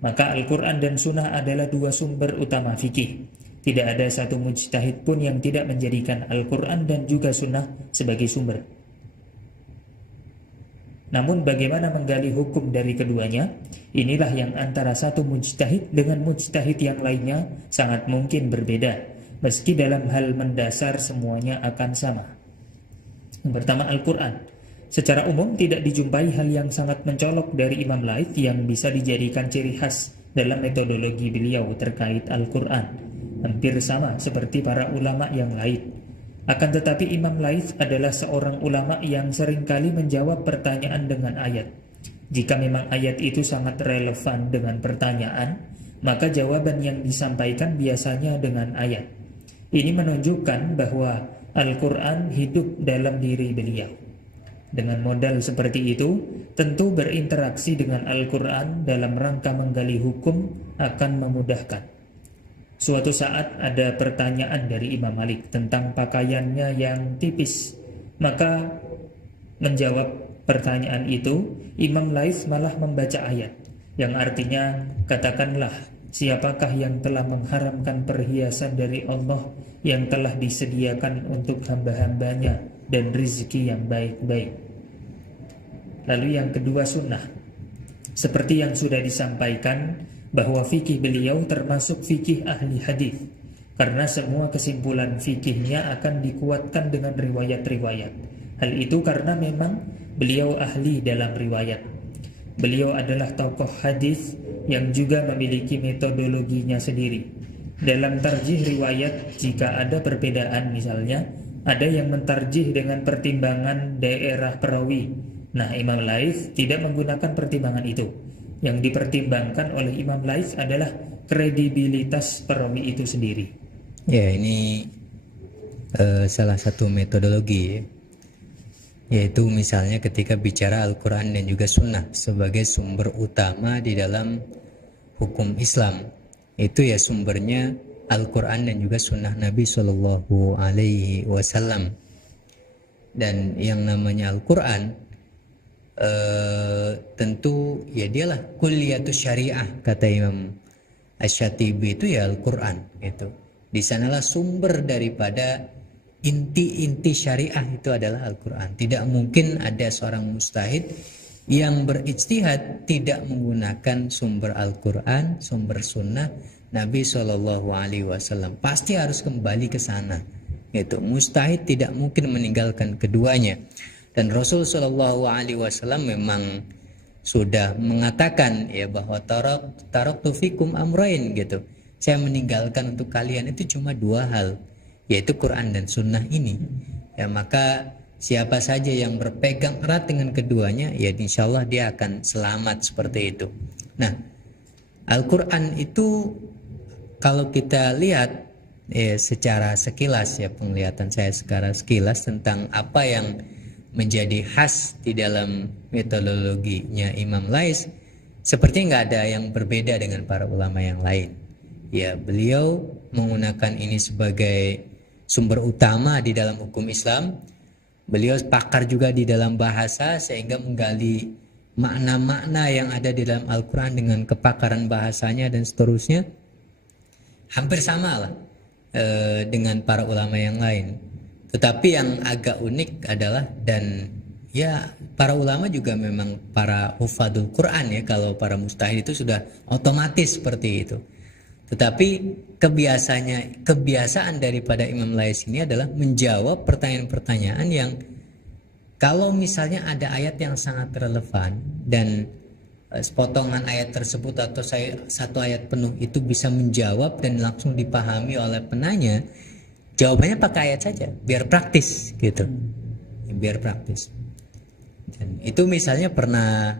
Maka Al-Quran dan Sunnah adalah dua sumber utama fikih. Tidak ada satu mujtahid pun yang tidak menjadikan Al-Quran dan juga Sunnah sebagai sumber. Namun bagaimana menggali hukum dari keduanya? Inilah yang antara satu mujtahid dengan mujtahid yang lainnya sangat mungkin berbeda. Meski dalam hal mendasar semuanya akan sama. Yang pertama Al-Quran. Secara umum tidak dijumpai hal yang sangat mencolok dari Imam Lais yang bisa dijadikan ciri khas dalam metodologi beliau terkait Al-Quran. Hampir sama seperti para ulama yang lain. Akan tetapi Imam Lais adalah seorang ulama yang seringkali menjawab pertanyaan dengan ayat. Jika memang ayat itu sangat relevan dengan pertanyaan, maka jawaban yang disampaikan biasanya dengan ayat. Ini menunjukkan bahwa Al-Quran hidup dalam diri beliau. Dengan modal seperti itu, tentu berinteraksi dengan Al-Quran dalam rangka menggali hukum akan memudahkan. Suatu saat ada pertanyaan dari Imam Malik tentang pakaiannya yang tipis. Maka menjawab pertanyaan itu, Imam Lais malah membaca ayat yang artinya, katakanlah, siapakah yang telah mengharamkan perhiasan dari Allah yang telah disediakan untuk hamba-hambanya dan rizki yang baik-baik. Lalu yang kedua sunnah. Seperti yang sudah disampaikan bahwa fikih beliau termasuk fikih ahli hadis, karena semua kesimpulan fikihnya akan dikuatkan dengan riwayat-riwayat. Hal itu karena memang beliau ahli dalam riwayat. Beliau adalah tokoh hadis yang juga memiliki metodologinya sendiri. Dalam tarjih riwayat, jika ada perbedaan misalnya, ada yang mentarjih dengan pertimbangan daerah perawi. Nah, Imam Lais tidak menggunakan pertimbangan itu. Yang dipertimbangkan oleh Imam Lais adalah kredibilitas perawi itu sendiri. Ya, ini salah satu metodologi ya. Yaitu misalnya ketika bicara Al-Quran dan juga Sunnah sebagai sumber utama di dalam hukum Islam, itu ya sumbernya Al-Quran dan juga Sunnah Nabi Shallallahu Alaihi Wasallam. Dan yang namanya Al-Quran tentu ya dialah kulliyatus syariah, kata Imam Asy-Syatibi, itu ya Al-Quran itu. Di sanalah sumber daripada inti-inti syariah, itu adalah Al-Quran. Tidak mungkin ada seorang mujtahid yang berijtihad tidak menggunakan sumber Al-Quran, sumber sunnah Nabi Shallallahu Alaihi Wasallam. Pasti harus kembali ke sana. Itu mujtahid tidak mungkin meninggalkan keduanya. Dan Rasul Shallallahu Alaihi Wasallam memang sudah mengatakan ya bahwa taraktu fikum amrain gitu. Saya meninggalkan untuk kalian itu cuma dua hal, yaitu Quran dan Sunnah ini. Ya, maka siapa saja yang berpegang erat dengan keduanya, ya insya Allah dia akan selamat seperti itu. Nah, Al-Quran itu kalau kita lihat secara sekilas, ya penglihatan saya secara sekilas tentang apa yang menjadi khas di dalam metodologinya Imam Lais, seperti nggak ada yang berbeda dengan para ulama yang lain. Ya, beliau menggunakan ini sebagai sumber utama di dalam hukum Islam. Beliau pakar juga di dalam bahasa, sehingga menggali makna-makna yang ada di dalam Al-Quran dengan kepakaran bahasanya dan seterusnya. Hampir sama lah dengan para ulama yang lain. Tetapi yang agak unik adalah, dan ya para ulama juga memang para hufadul Quran ya, kalau para mujtahid itu sudah otomatis seperti itu. Tetapi kebiasaan daripada Imam Lais ini adalah menjawab pertanyaan-pertanyaan yang kalau misalnya ada ayat yang sangat relevan dan sepotongan ayat tersebut atau satu ayat penuh itu bisa menjawab dan langsung dipahami oleh penanya, jawabannya pakai ayat saja, biar praktis gitu, biar praktis. Dan itu misalnya pernah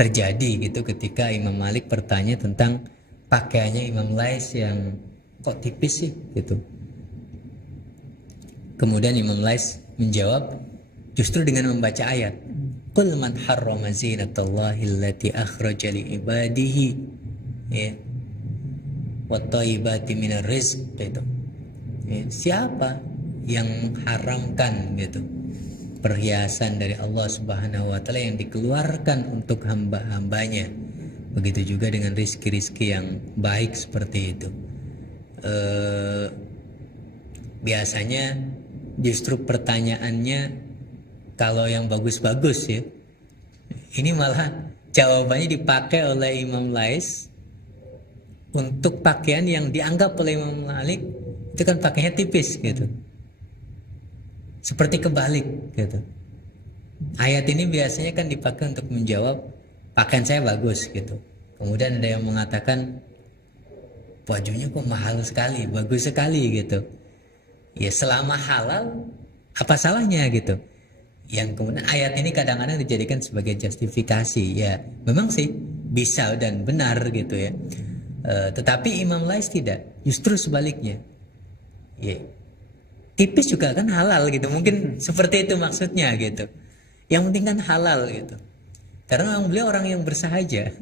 terjadi gitu ketika Imam Malik bertanya tentang pakaiannya Imam Lais yang kok tipis sih gitu. Kemudian Imam Lais menjawab justru dengan membaca ayat, qul man harrama zinatallahi allati akhraja li ibadihi ya wat thayyibati minar rizq itu. Ya, siapa yang mengharamkan gitu perhiasan dari Allah Subhanahu wa taala yang dikeluarkan untuk hamba-hambanya. Begitu juga dengan rizki-rizki yang baik seperti itu. Biasanya justru pertanyaannya kalau yang bagus-bagus ya, ini malah jawabannya dipakai oleh Imam Lais untuk pakaian yang dianggap oleh Imam Malik itu kan pakainya tipis gitu. Seperti kebalik gitu. Ayat ini biasanya kan dipakai untuk menjawab pakaian saya bagus gitu. Kemudian ada yang mengatakan bajunya kok mahal sekali, bagus sekali gitu. Ya selama halal apa salahnya gitu. Yang kemudian ayat ini kadang-kadang dijadikan sebagai justifikasi. Ya memang sih bisa dan benar gitu ya. Tetapi Imam Lais tidak, justru sebaliknya. Ya, tipis juga kan halal gitu. Mungkin seperti itu maksudnya gitu. Yang penting kan halal gitu. Karena beliau orang yang bersahaja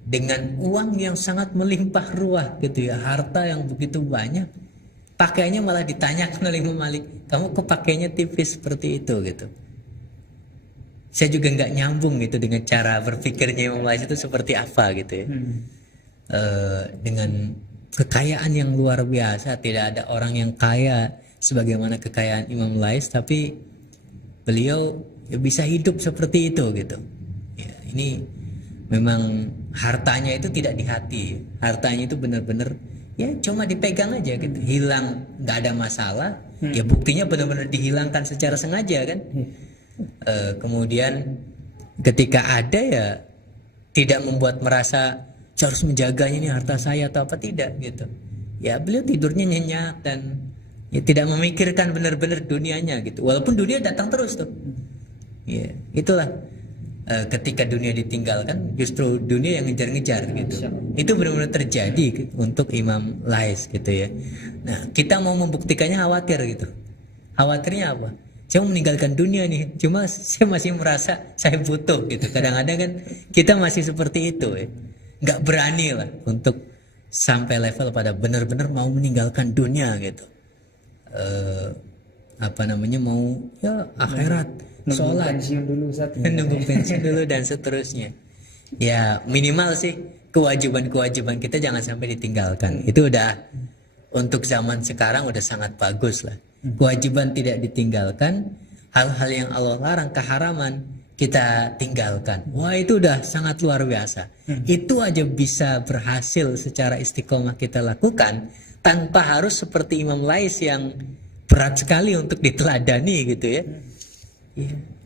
dengan uang yang sangat melimpah ruah gitu ya, harta yang begitu banyak, pakaiannya malah ditanyakan oleh Imam Malik, kamu kok pakainya tipis seperti itu gitu. Saya juga nggak nyambung gitu dengan cara berpikirnya Imam Lais itu seperti apa gitu ya. Dengan kekayaan yang luar biasa, tidak ada orang yang kaya sebagaimana kekayaan Imam Lais, tapi beliau ya bisa hidup seperti itu gitu. Ya, ini memang hartanya itu tidak di hati, hartanya itu benar-benar ya cuma dipegang aja gitu, hilang nggak ada masalah. Ya buktinya benar-benar dihilangkan secara sengaja kan. Kemudian ketika ada ya tidak membuat merasa saya harus menjaganya ini harta saya atau apa, tidak gitu. Ya beliau tidurnya nyenyak dan ya tidak memikirkan benar-benar dunianya gitu. Walaupun dunia datang terus tuh. Ya, itulah ketika dunia ditinggalkan justru dunia yang ngejar-ngejar gitu. Itu benar-benar terjadi untuk Imam Lais gitu ya. Nah, kita mau membuktikannya khawatir gitu. Khawatirnya apa? saya mau meninggalkan dunia nih, cuma saya masih merasa saya butuh gitu. Kadang-kadang kan kita masih seperti itu ya. Nggak berani lah untuk sampai level pada benar-benar mau meninggalkan dunia gitu. Mau ya akhirat, sholat, pensiun dulu nunggu pensiun dulu dan seterusnya. Ya minimal sih kewajiban-kewajiban kita jangan sampai ditinggalkan. Itu udah untuk zaman sekarang udah sangat bagus lah. Kewajiban tidak ditinggalkan, hal-hal yang Allah larang, keharaman kita tinggalkan. Wah itu udah sangat luar biasa. Itu aja bisa berhasil secara istiqomah kita lakukan tanpa harus seperti Imam Lais yang berat sekali untuk diteladani gitu ya.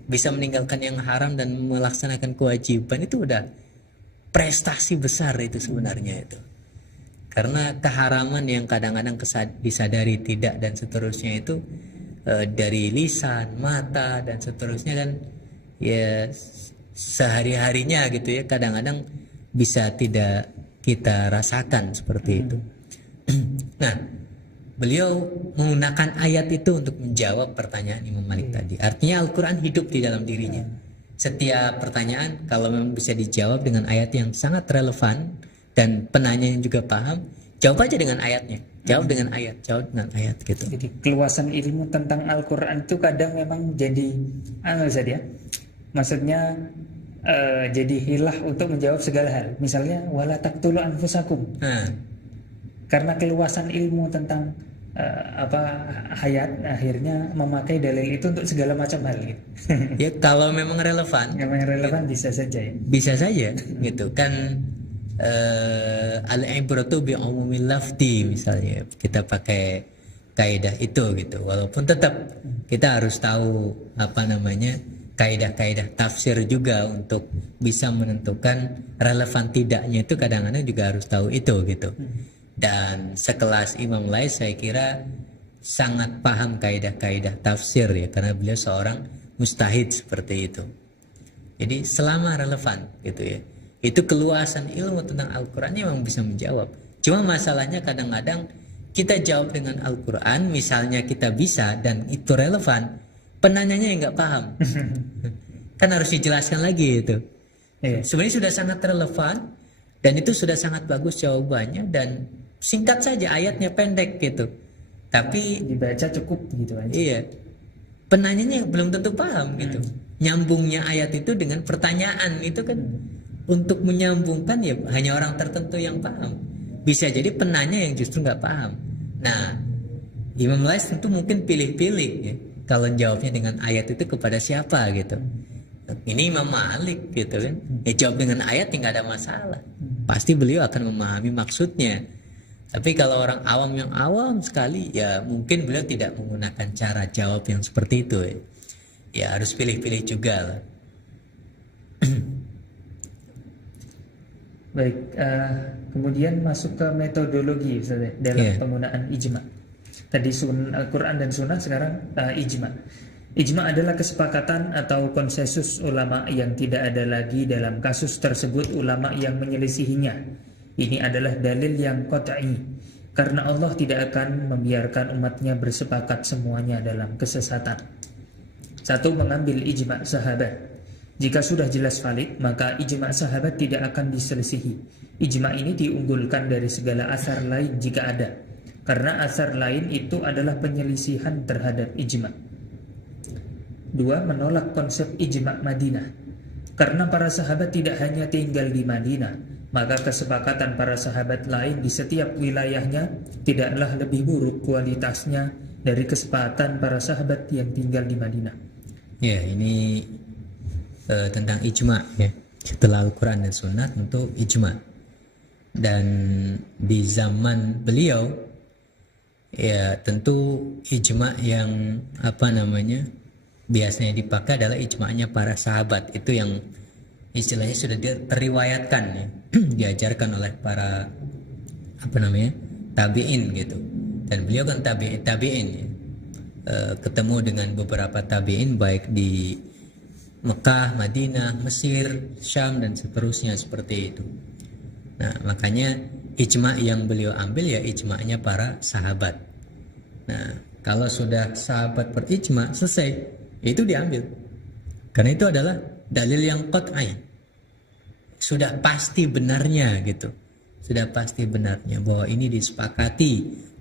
Bisa meninggalkan yang haram dan melaksanakan kewajiban itu udah prestasi besar itu sebenarnya itu. Karena keharaman yang kadang-kadang disadari tidak dan seterusnya itu dari lisan, mata dan seterusnya kan ya sehari-harinya gitu ya kadang-kadang bisa tidak kita rasakan seperti itu. Nah, beliau menggunakan ayat itu untuk menjawab pertanyaan Imam Malik tadi. Artinya Al-Quran hidup di dalam dirinya. Setiap pertanyaan kalau memang bisa dijawab dengan ayat yang sangat relevan dan penanya yang juga paham, jawab aja dengan ayatnya. Jawab dengan ayat gitu. Jadi keluasan ilmu tentang Al-Quran itu kadang memang jadi maksudnya jadi hilah untuk menjawab segala hal. Misalnya wala taqtulu anfusakum. Karena keluasan ilmu tentang hayat akhirnya memakai dalil itu untuk segala macam hal gitu. Ya kalau memang relevan. Memang relevan bisa saja ya. Bisa saja gitu kan. Al-ibratu bi umumil lafzi misalnya kita pakai kaidah itu gitu. Walaupun tetap kita harus tahu kaidah-kaidah tafsir juga untuk bisa menentukan relevan tidaknya itu kadang-kadang juga harus tahu itu gitu. Dan sekelas Imam Lais saya kira sangat paham kaidah-kaidah tafsir ya karena beliau seorang mustahid seperti itu. Jadi selama relevan gitu ya. Itu keluasan ilmu tentang Al-Quran memang bisa menjawab. Cuma masalahnya kadang-kadang kita jawab dengan Al-Quran, misalnya kita bisa dan itu relevan, penanyanya yang nggak paham. Kan harus dijelaskan lagi itu. Sebenarnya sudah sangat relevan dan itu sudah sangat bagus jawabannya dan singkat saja ayatnya pendek gitu. Tapi dibaca cukup gitu aja. Iya. Penanyanya belum tentu paham gitu. Nyambungnya ayat itu dengan pertanyaan itu kan. Untuk menyambungkan ya hanya orang tertentu yang paham. Bisa jadi penanya yang justru nggak paham. Nah, Imam Lais tentu mungkin pilih-pilih ya. Kalau jawabnya dengan ayat itu kepada siapa gitu. Ini Imam Malik gitu kan. Ya jawab dengan ayat nggak ada masalah. Pasti beliau akan memahami maksudnya. Tapi kalau orang awam yang awam sekali ya mungkin beliau tidak menggunakan cara jawab yang seperti itu ya. Ya harus pilih-pilih juga lah. Baik, kemudian masuk ke metodologi dalam penggunaan ijma. Tadi Al-Quran dan Sunnah, sekarang ijma. Ijma adalah kesepakatan atau konsensus ulama yang tidak ada lagi dalam kasus tersebut ulama yang menyelisihinya. Ini adalah dalil yang qat'i, karena Allah tidak akan membiarkan umatnya bersepakat semuanya dalam kesesatan. Satu, mengambil ijma sahabat. Jika sudah jelas valid, maka ijma sahabat tidak akan diselisihi. Ijma ini diunggulkan dari segala asar lain jika ada, karena asar lain itu adalah penyelisihan terhadap ijma. Dua, menolak konsep ijma Madinah. Karena para sahabat tidak hanya tinggal di Madinah, maka kesepakatan para sahabat lain di setiap wilayahnya tidaklah lebih buruk kualitasnya dari kesepakatan para sahabat yang tinggal di Madinah. Ya, ini tentang ijma ya. Setelah Al-Quran dan Sunnah tentu ijma. Dan di zaman beliau ya tentu ijma yang biasanya dipakai adalah ijma'nya para sahabat. Itu yang istilahnya sudah terriwayatkan ya. Diajarkan oleh para tabi'in gitu. Dan beliau kan tabi'in ya. Ketemu dengan beberapa tabi'in baik di Mekah, Madinah, Mesir, Syam dan seterusnya seperti itu. Nah, makanya ijma yang beliau ambil ya ijma'nya para sahabat. Nah, Kalau sudah sahabat berijma selesai, itu diambil. Karena itu adalah dalil yang qat'i. Sudah pasti benarnya gitu. Sudah pasti benarnya bahwa ini disepakati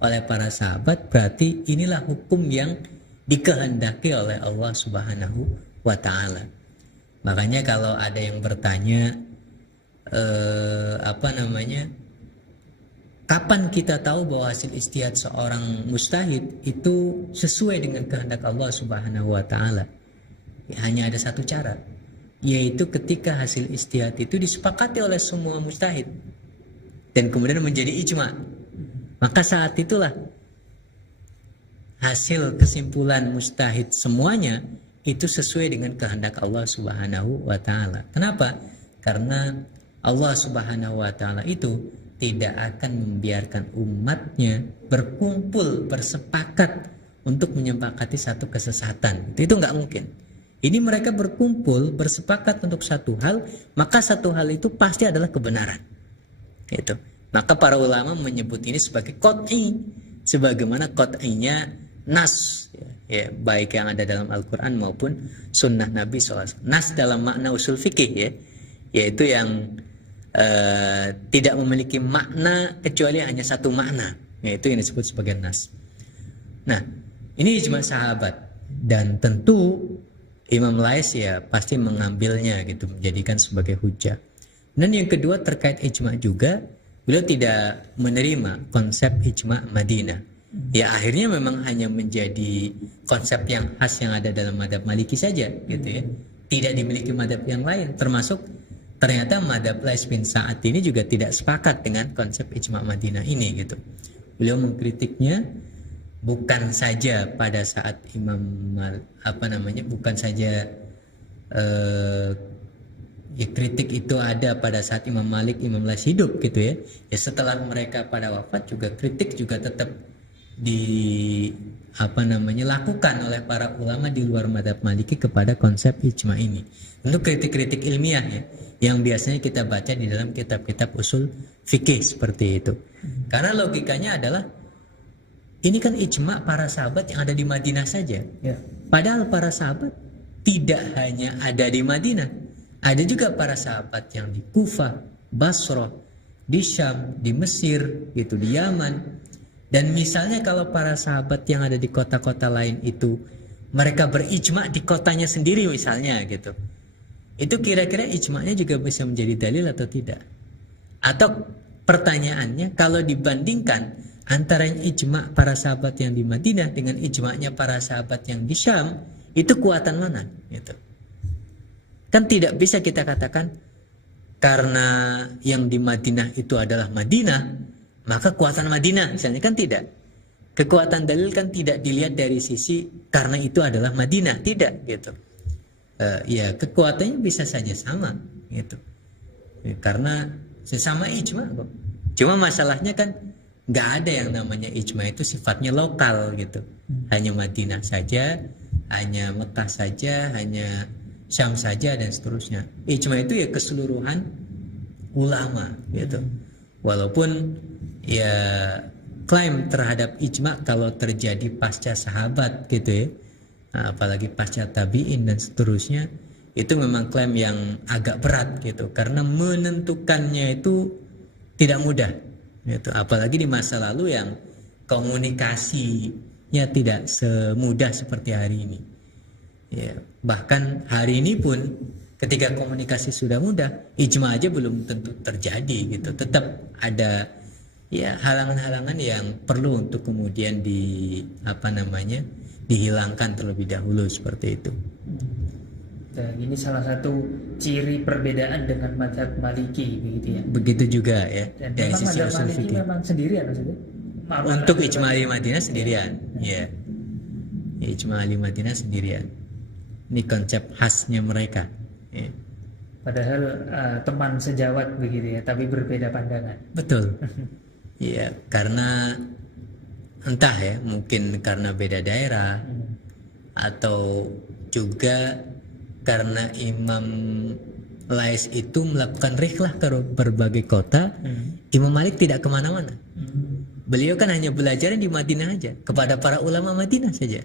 oleh para sahabat, berarti inilah hukum yang dikehendaki oleh Allah Subhanahu wa taala. Makanya kalau ada yang bertanya kapan kita tahu bahwa hasil ijtihad seorang mujtahid itu sesuai dengan kehendak Allah Subhanahu wa taala? Ya, hanya ada satu cara, yaitu ketika hasil ijtihad itu disepakati oleh semua mujtahid dan kemudian menjadi ijma. Maka saat itulah hasil kesimpulan mujtahid semuanya itu sesuai dengan kehendak Allah Subhanahu wa taala. Kenapa? Karena Allah Subhanahu wa taala itu tidak akan membiarkan umatnya berkumpul bersepakat untuk menyepakati satu kesesatan. Itu nggak mungkin. Ini mereka berkumpul bersepakat untuk satu hal, maka satu hal itu pasti adalah kebenaran. Itu. Maka para ulama menyebut ini sebagai qat'i, sebagaimana qat'inya nas, ya, baik yang ada dalam Al-Quran maupun Sunnah Nabi SAW. Nas dalam makna usul fikih, ya, yaitu yang tidak memiliki makna kecuali hanya satu makna, yaitu yang disebut sebagai nas. Nah, ini ijma sahabat, dan tentu Imam Lais ya pasti mengambilnya gitu, menjadikan sebagai hujah. Dan yang kedua terkait ijma juga, beliau tidak menerima konsep ijma Madinah. Ya akhirnya memang hanya menjadi konsep yang khas yang ada dalam madhab Maliki saja gitu ya. Tidak dimiliki madhab yang lain, termasuk ternyata madhab Lais bin Sa'ad ini juga tidak sepakat dengan konsep ijma Madinah ini gitu. Beliau mengkritiknya bukan saja pada saat bukan saja kritik itu ada pada saat Imam Malik, Imam Lais hidup gitu ya. Ya setelah mereka pada wafat juga kritik juga tetap lakukan oleh para ulama di luar madhab Maliki kepada konsep ijma ini. Untuk kritik-kritik ilmiah ya, yang biasanya kita baca di dalam kitab-kitab usul fikih seperti itu. Karena logikanya adalah ini kan ijma para sahabat yang ada di Madinah saja. Ya. Padahal para sahabat tidak hanya ada di Madinah. Ada juga para sahabat yang di Kufah, Basrah, di Syam, di Mesir, gitu, di Yaman. Dan misalnya kalau para sahabat yang ada di kota-kota lain itu mereka berijma di kotanya sendiri misalnya gitu. Itu kira-kira ijma'nya juga bisa menjadi dalil atau tidak? Atau pertanyaannya kalau dibandingkan antara ijma' para sahabat yang di Madinah dengan ijma'nya para sahabat yang di Syam, itu kuatan mana? Gitu. Kan tidak bisa kita katakan karena yang di Madinah itu adalah Madinah, maka kuatan Madinah misalnya, kan tidak. Kekuatan dalil kan tidak dilihat dari sisi karena itu adalah Madinah, tidak gitu. Ya kekuatannya bisa saja sama gitu. Ya, karena sesama ijma' kok. Cuma masalahnya kan nggak ada yang namanya ijma itu sifatnya lokal gitu. Hanya Madinah saja, hanya Mekah saja, hanya Syam saja dan seterusnya. Ijma itu ya keseluruhan ulama gitu. Walaupun ya klaim terhadap ijma kalau terjadi pasca sahabat gitu ya, nah, apalagi pasca tabi'in dan seterusnya, itu memang klaim yang agak berat gitu. Karena menentukannya itu tidak mudah. Gitu. Apalagi di masa lalu yang komunikasinya tidak semudah seperti hari ini. Ya, bahkan hari ini pun ketika komunikasi sudah mudah, ijma aja belum tentu terjadi gitu. Tetap ada ya halangan-halangan yang perlu untuk kemudian dihilangkan terlebih dahulu seperti itu. Dan ini salah satu ciri perbedaan dengan mazhab Maliki begitu ya. Begitu juga ya. Dan dari sisi usul fikih memang sendirian maksudnya. Untuk ijma ahli Madinah sendirian, ya. Ijma ahli Madinah sendirian. Ini konsep khasnya mereka. Ya. Padahal teman sejawat begitu ya, tapi berbeda pandangan. Betul. Iya, karena entah ya, mungkin karena beda daerah atau juga karena Imam Lais itu melakukan rihlah ke berbagai kota, Imam Malik tidak kemana-mana. Beliau kan hanya belajar di Madinah aja, kepada para ulama Madinah saja.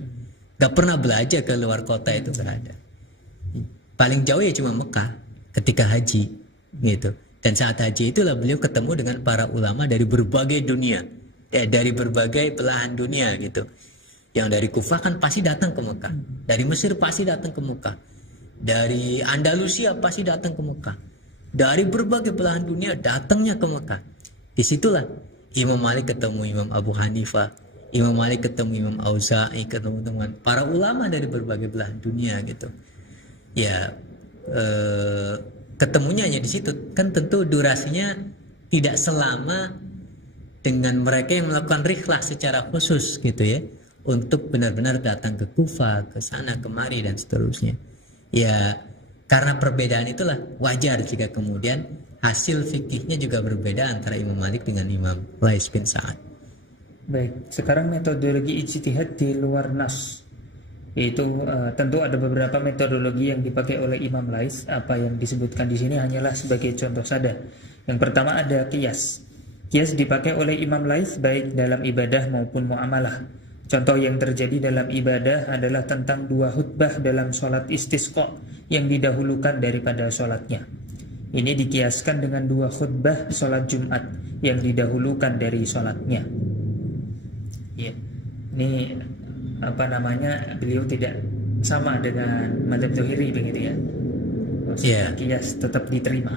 Gak pernah belajar ke luar kota itu, gak ada. Paling jauh ya cuma Mekah ketika haji gitu. Dan saat haji itulah beliau ketemu dengan para ulama dari berbagai dunia, dari berbagai belahan dunia gitu. Yang dari Kufah kan pasti datang ke Mekah, dari Mesir pasti datang ke Mekah, dari Andalusia pasti datang ke Mekah, dari berbagai belahan dunia datangnya ke Mekah. Disitulah Imam Malik ketemu Imam Abu Hanifah, Imam Malik ketemu Imam Auza'i, ketemu dengan para ulama dari berbagai belahan dunia gitu. Ya ketemunya hanya di situ. Kan tentu durasinya tidak selama dengan mereka yang melakukan rihlah secara khusus gitu ya, untuk benar-benar datang ke Kufah, ke sana kemari dan seterusnya. Ya karena perbedaan itulah wajar jika kemudian hasil fikihnya juga berbeda antara Imam Malik dengan Imam Lais bin Sa'ad. Baik, sekarang metodologi ijtihad di luar nas, yaitu tentu ada beberapa metodologi yang dipakai oleh Imam Lais. Apa yang disebutkan di sini hanyalah sebagai contoh saja. Yang pertama ada qiyas. Qiyas dipakai oleh Imam Lais baik dalam ibadah maupun muamalah. Contoh yang terjadi dalam ibadah adalah tentang 2 khutbah dalam sholat istisqa yang didahulukan daripada sholatnya. Ini dikiaskan dengan 2 khutbah sholat Jumat yang didahulukan dari sholatnya. Ya, ini beliau tidak sama dengan madzhab Zuhri begitu ya. Qiyas tetap diterima.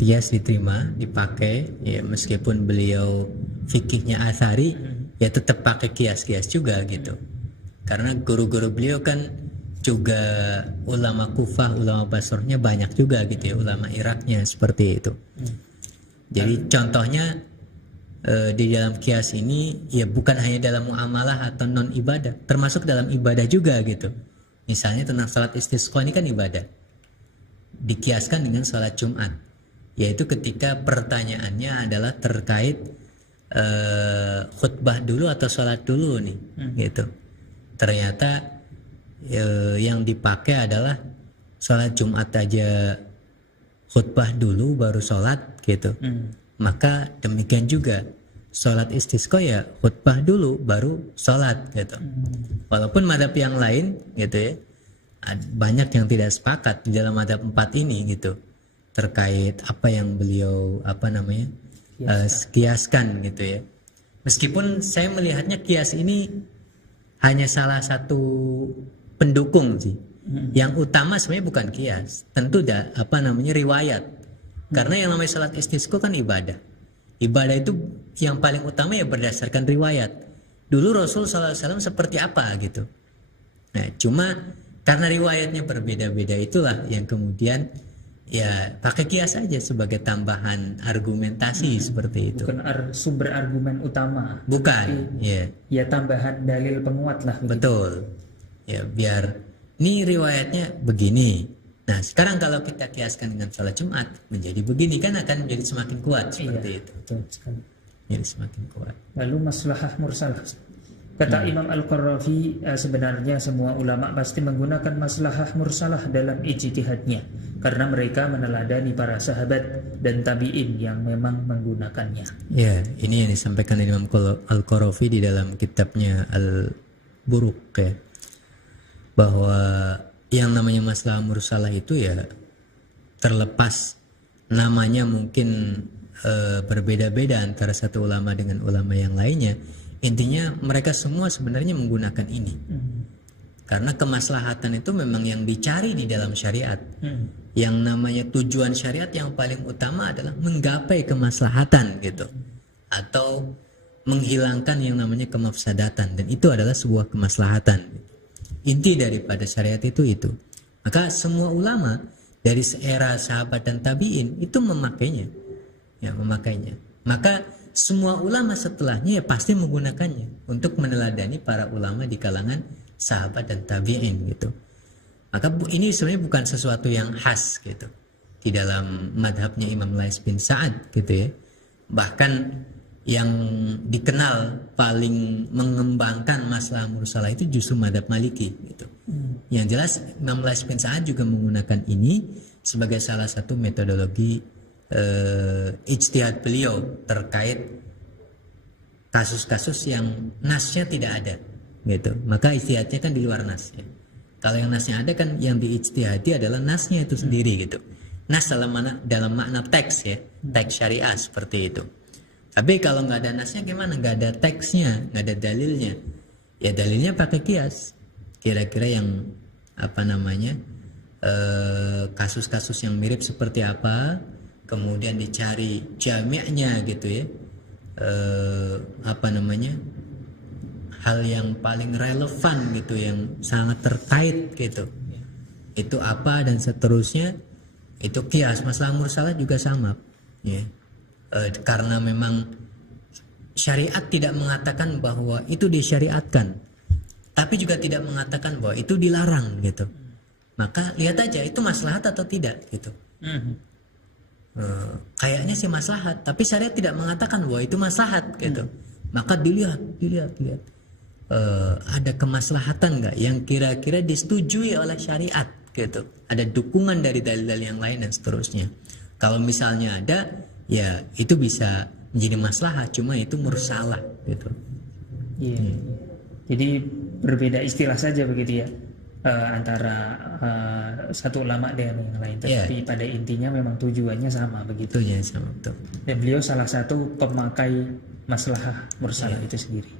Qiyas diterima, dipakai ya, meskipun beliau fikihnya Atsari, ya tetap pakai qiyas-qiyas juga gitu. Karena guru-guru beliau kan juga ulama Kufah, ulama Basrahnya banyak juga gitu ya, ulama Iraknya seperti itu. Jadi contohnya di dalam qiyas ini ya bukan hanya dalam muamalah atau non ibadah, termasuk dalam ibadah juga gitu. Misalnya tentang salat istisqa ini kan ibadah, dikiaskan dengan salat Jumat, yaitu ketika pertanyaannya adalah terkait khutbah dulu atau salat dulu nih gitu. Ternyata yang dipakai adalah salat Jumat aja khutbah dulu baru salat gitu. Maka demikian juga sholat istisqa ya khutbah dulu baru sholat gitu. Walaupun madhab yang lain gitu ya, banyak yang tidak sepakat di dalam madhab 4 ini gitu terkait apa yang beliau kiaskan gitu ya. Meskipun saya melihatnya kias ini hanya salah satu pendukung sih. Yang utama sebenarnya bukan kias, tentu riwayat. Karena yang namanya salat istisqa kan ibadah. Ibadah itu yang paling utama ya berdasarkan riwayat. Dulu Rasul SAW seperti apa gitu. Nah, cuma karena riwayatnya berbeda-beda itulah yang kemudian ya pakai kias saja sebagai tambahan argumentasi seperti itu. Bukan sumber argumen utama. Bukan, ya tambahan dalil penguat lah. Betul. Ya biar ini riwayatnya begini. Nah sekarang kalau kita kiaskan dengan sholat Jumat menjadi begini kan akan menjadi semakin kuat seperti itu. Betul sekali. Jadi semakin kuat. Lalu maslahah mursalah. Kata Imam Al-Qarrafi, sebenarnya semua ulama pasti menggunakan maslahah mursalah dalam ijtihadnya karena mereka meneladani para sahabat dan tabi'in yang memang menggunakannya. Ya, ini yang disampaikan Imam Al-Qarrafi di dalam kitabnya Al-Buruq ya. Bahwa yang namanya masalah mursalah itu ya terlepas namanya mungkin berbeda-beda antara satu ulama dengan ulama yang lainnya, intinya mereka semua sebenarnya menggunakan ini karena kemaslahatan itu memang yang dicari di dalam syariat. Yang namanya tujuan syariat yang paling utama adalah menggapai kemaslahatan gitu, atau menghilangkan yang namanya kemafsadatan, dan itu adalah sebuah kemaslahatan. Inti daripada syariat itu. Maka semua ulama dari era sahabat dan tabi'in itu memakainya. Maka semua ulama setelahnya ya pasti menggunakannya untuk meneladani para ulama di kalangan sahabat dan tabi'in gitu. Maka ini sebenarnya bukan sesuatu yang khas gitu di dalam madhabnya Imam Lais bin Sa'ad gitu ya. Bahkan yang dikenal paling mengembangkan masalah mursalah itu justru madhab Maliki gitu. Yang jelas Imam Lais bin Sa'ad juga menggunakan ini sebagai salah satu metodologi ijtihad beliau terkait kasus-kasus yang nasnya tidak ada gitu, maka ijtihadnya kan di luar nasnya. Kalau yang nasnya ada kan yang diijtihadi adalah nasnya itu sendiri gitu. Nas dalam makna teks ya, teks syariah seperti itu. Tapi kalau nggak ada nasnya gimana? Nggak ada teksnya, nggak ada dalilnya. Ya dalilnya pakai kias. Kira-kira yang kasus-kasus yang mirip seperti apa, kemudian dicari jami'nya gitu ya. Hal yang paling relevan gitu, yang sangat terkait gitu. Itu apa dan seterusnya. Itu kias. Masalah mursalah juga sama ya. Karena memang syariat tidak mengatakan bahwa itu disyariatkan, tapi juga tidak mengatakan bahwa itu dilarang gitu. Maka lihat aja itu maslahat atau tidak gitu. Kayaknya sih maslahat, tapi syariat tidak mengatakan bahwa itu maslahat gitu. Maka dilihat. Ada kemaslahatan nggak yang kira-kira disetujui oleh syariat gitu. Ada dukungan dari dalil-dalil yang lain dan seterusnya. Kalau misalnya ada, ya itu bisa menjadi maslahat, cuma itu mursalah gitu. Iya. Jadi berbeda istilah saja begitu ya, antara satu ulama dengan yang lain. Tapi pada intinya memang tujuannya sama begitu. Tujuannya sama betul. Dan beliau salah satu pemakai maslahah mursalah itu sendiri.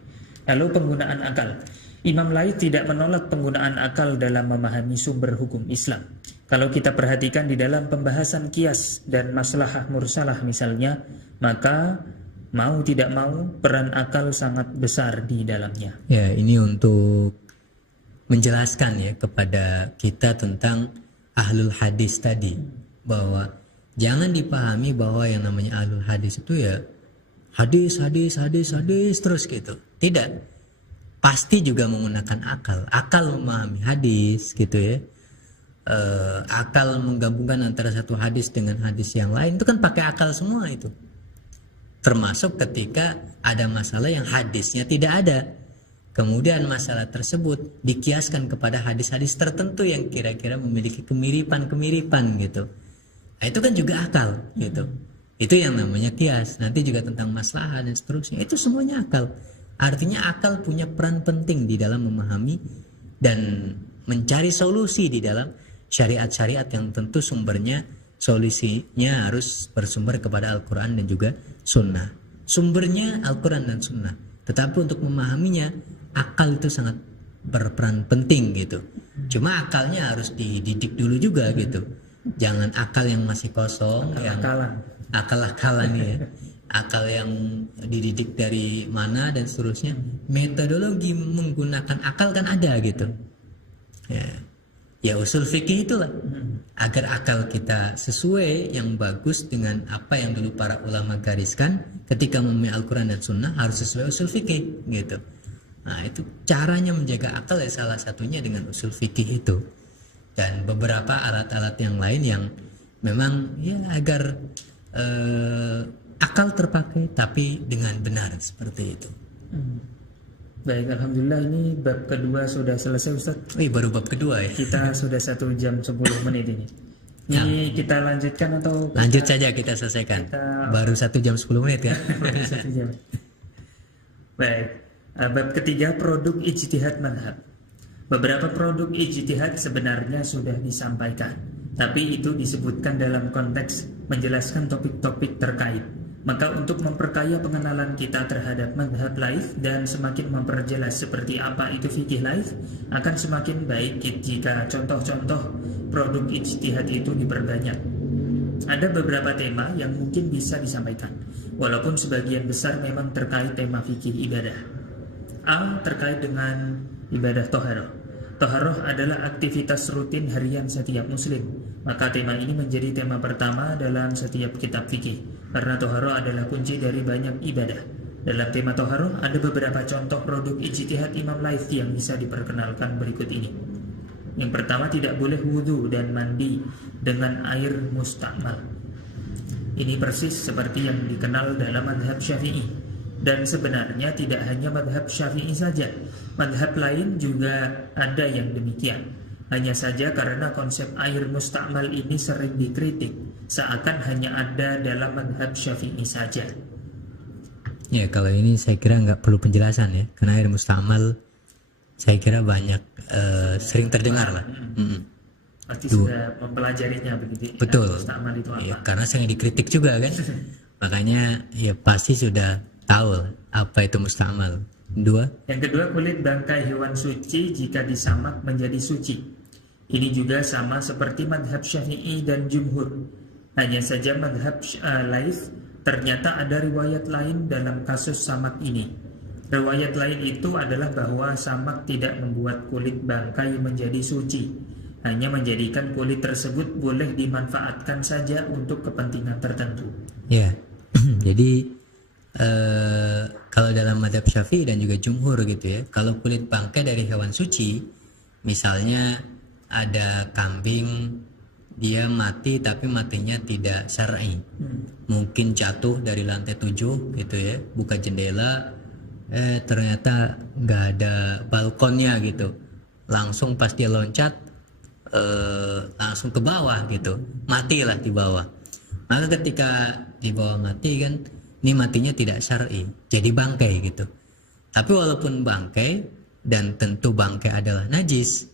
Lalu penggunaan akal. Imam Laits tidak menolak penggunaan akal dalam memahami sumber hukum Islam. Kalau kita perhatikan di dalam pembahasan kias dan maslahah mursalah misalnya, maka mau tidak mau peran akal sangat besar di dalamnya. Ya, ini untuk menjelaskan ya kepada kita tentang ahlul hadis tadi, bahwa jangan dipahami bahwa yang namanya ahlul hadis itu ya hadis terus gitu. Tidak. Pasti juga menggunakan akal memahami hadis gitu ya. Akal menggabungkan antara satu hadis dengan hadis yang lain itu kan pakai akal semua itu. Termasuk ketika ada masalah yang hadisnya tidak ada, kemudian masalah tersebut dikiaskan kepada hadis-hadis tertentu yang kira-kira memiliki kemiripan gitu. Nah, itu kan juga akal gitu. Itu yang namanya kias. Nanti juga tentang masalah dan seterusnya. Itu semuanya akal. Artinya akal punya peran penting di dalam memahami dan mencari solusi di dalam syariat-syariat yang tentu solusinya harus bersumber kepada Al-Quran dan juga Sunnah. Sumbernya Al-Quran dan Sunnah. Tetapi untuk memahaminya, akal itu sangat berperan penting gitu. Cuma akalnya harus dididik dulu juga gitu. Jangan akal yang masih kosong, akal-akalan ya. Akal yang dididik dari mana dan seterusnya. Metodologi menggunakan akal kan ada gitu. Ya usul fikih itulah. Agar akal kita sesuai yang bagus dengan apa yang dulu para ulama gariskan ketika memahami Al-Quran dan Sunnah, harus sesuai usul fikih gitu. Nah itu caranya menjaga akal ya, salah satunya dengan usul fikih itu. Dan beberapa alat-alat yang lain yang memang ya agar akal terpakai tapi dengan benar seperti itu. Baik, alhamdulillah ini bab kedua sudah selesai Ustaz. Baru bab kedua ya. Kita sudah 1 jam 10 menit ini. Ini kita lanjutkan atau lanjut saja kita selesaikan. Baru 1 jam 10 menit ya. Baru 1 jam. Baik. Bab ketiga, produk ijtihad madhab. Beberapa produk ijtihad sebenarnya sudah disampaikan, tapi itu disebutkan dalam konteks menjelaskan topik-topik terkait. Maka untuk memperkaya pengenalan kita terhadap madhab laif dan semakin memperjelas seperti apa itu fikih laif, akan semakin baik jika contoh-contoh produk ijtihad itu diperbanyak. Ada beberapa tema yang mungkin bisa disampaikan, walaupun sebagian besar memang terkait tema fikih ibadah. A. Terkait dengan ibadah toharoh. Toharoh adalah aktivitas rutin harian setiap muslim. Maka tema ini menjadi tema pertama dalam setiap kitab fikih, karena toharoh adalah kunci dari banyak ibadah. Dalam tema toharoh ada beberapa contoh produk ijtihad Imam Laits yang bisa diperkenalkan berikut ini. Yang pertama, tidak boleh wudhu dan mandi dengan air mustakmal. Ini persis seperti yang dikenal dalam madhab Syafi'i. Dan sebenarnya tidak hanya madhab Syafi'i saja, madhab lain juga ada yang demikian. Hanya saja karena konsep air mustakmal ini sering dikritik, seakan hanya ada dalam madhab Syafi'i saja. Ya, kalau ini saya kira nggak perlu penjelasan ya, karena air mustamal saya kira banyak sering terdengar lah. Pasti sudah mempelajarinya begitu. Betul. Air mustamal itu apa? Ya, karena sering dikritik juga kan, makanya ya pasti sudah tahu lah apa itu mustamal. Yang kedua, kulit bangkai hewan suci jika disamak menjadi suci. Ini juga sama seperti madhab Syafi'i dan Jumhur. Hanya saja madhab Laits ternyata ada riwayat lain dalam kasus samak ini. Riwayat lain itu adalah bahwa samak tidak membuat kulit bangkai menjadi suci, hanya menjadikan kulit tersebut boleh dimanfaatkan saja untuk kepentingan tertentu. Ya, jadi kalau dalam madhab Syafi'i dan juga Jumhur gitu ya, kalau kulit bangkai dari hewan suci, misalnya ada kambing dia mati tapi matinya tidak syar'i, mungkin jatuh dari lantai 7 gitu ya, buka jendela, ternyata nggak ada balkonnya gitu, langsung pas dia loncat langsung ke bawah gitu, matilah di bawah. Maka ketika di bawah mati kan, ini matinya tidak syar'i, jadi bangkai gitu. Tapi walaupun bangkai dan tentu bangkai adalah najis,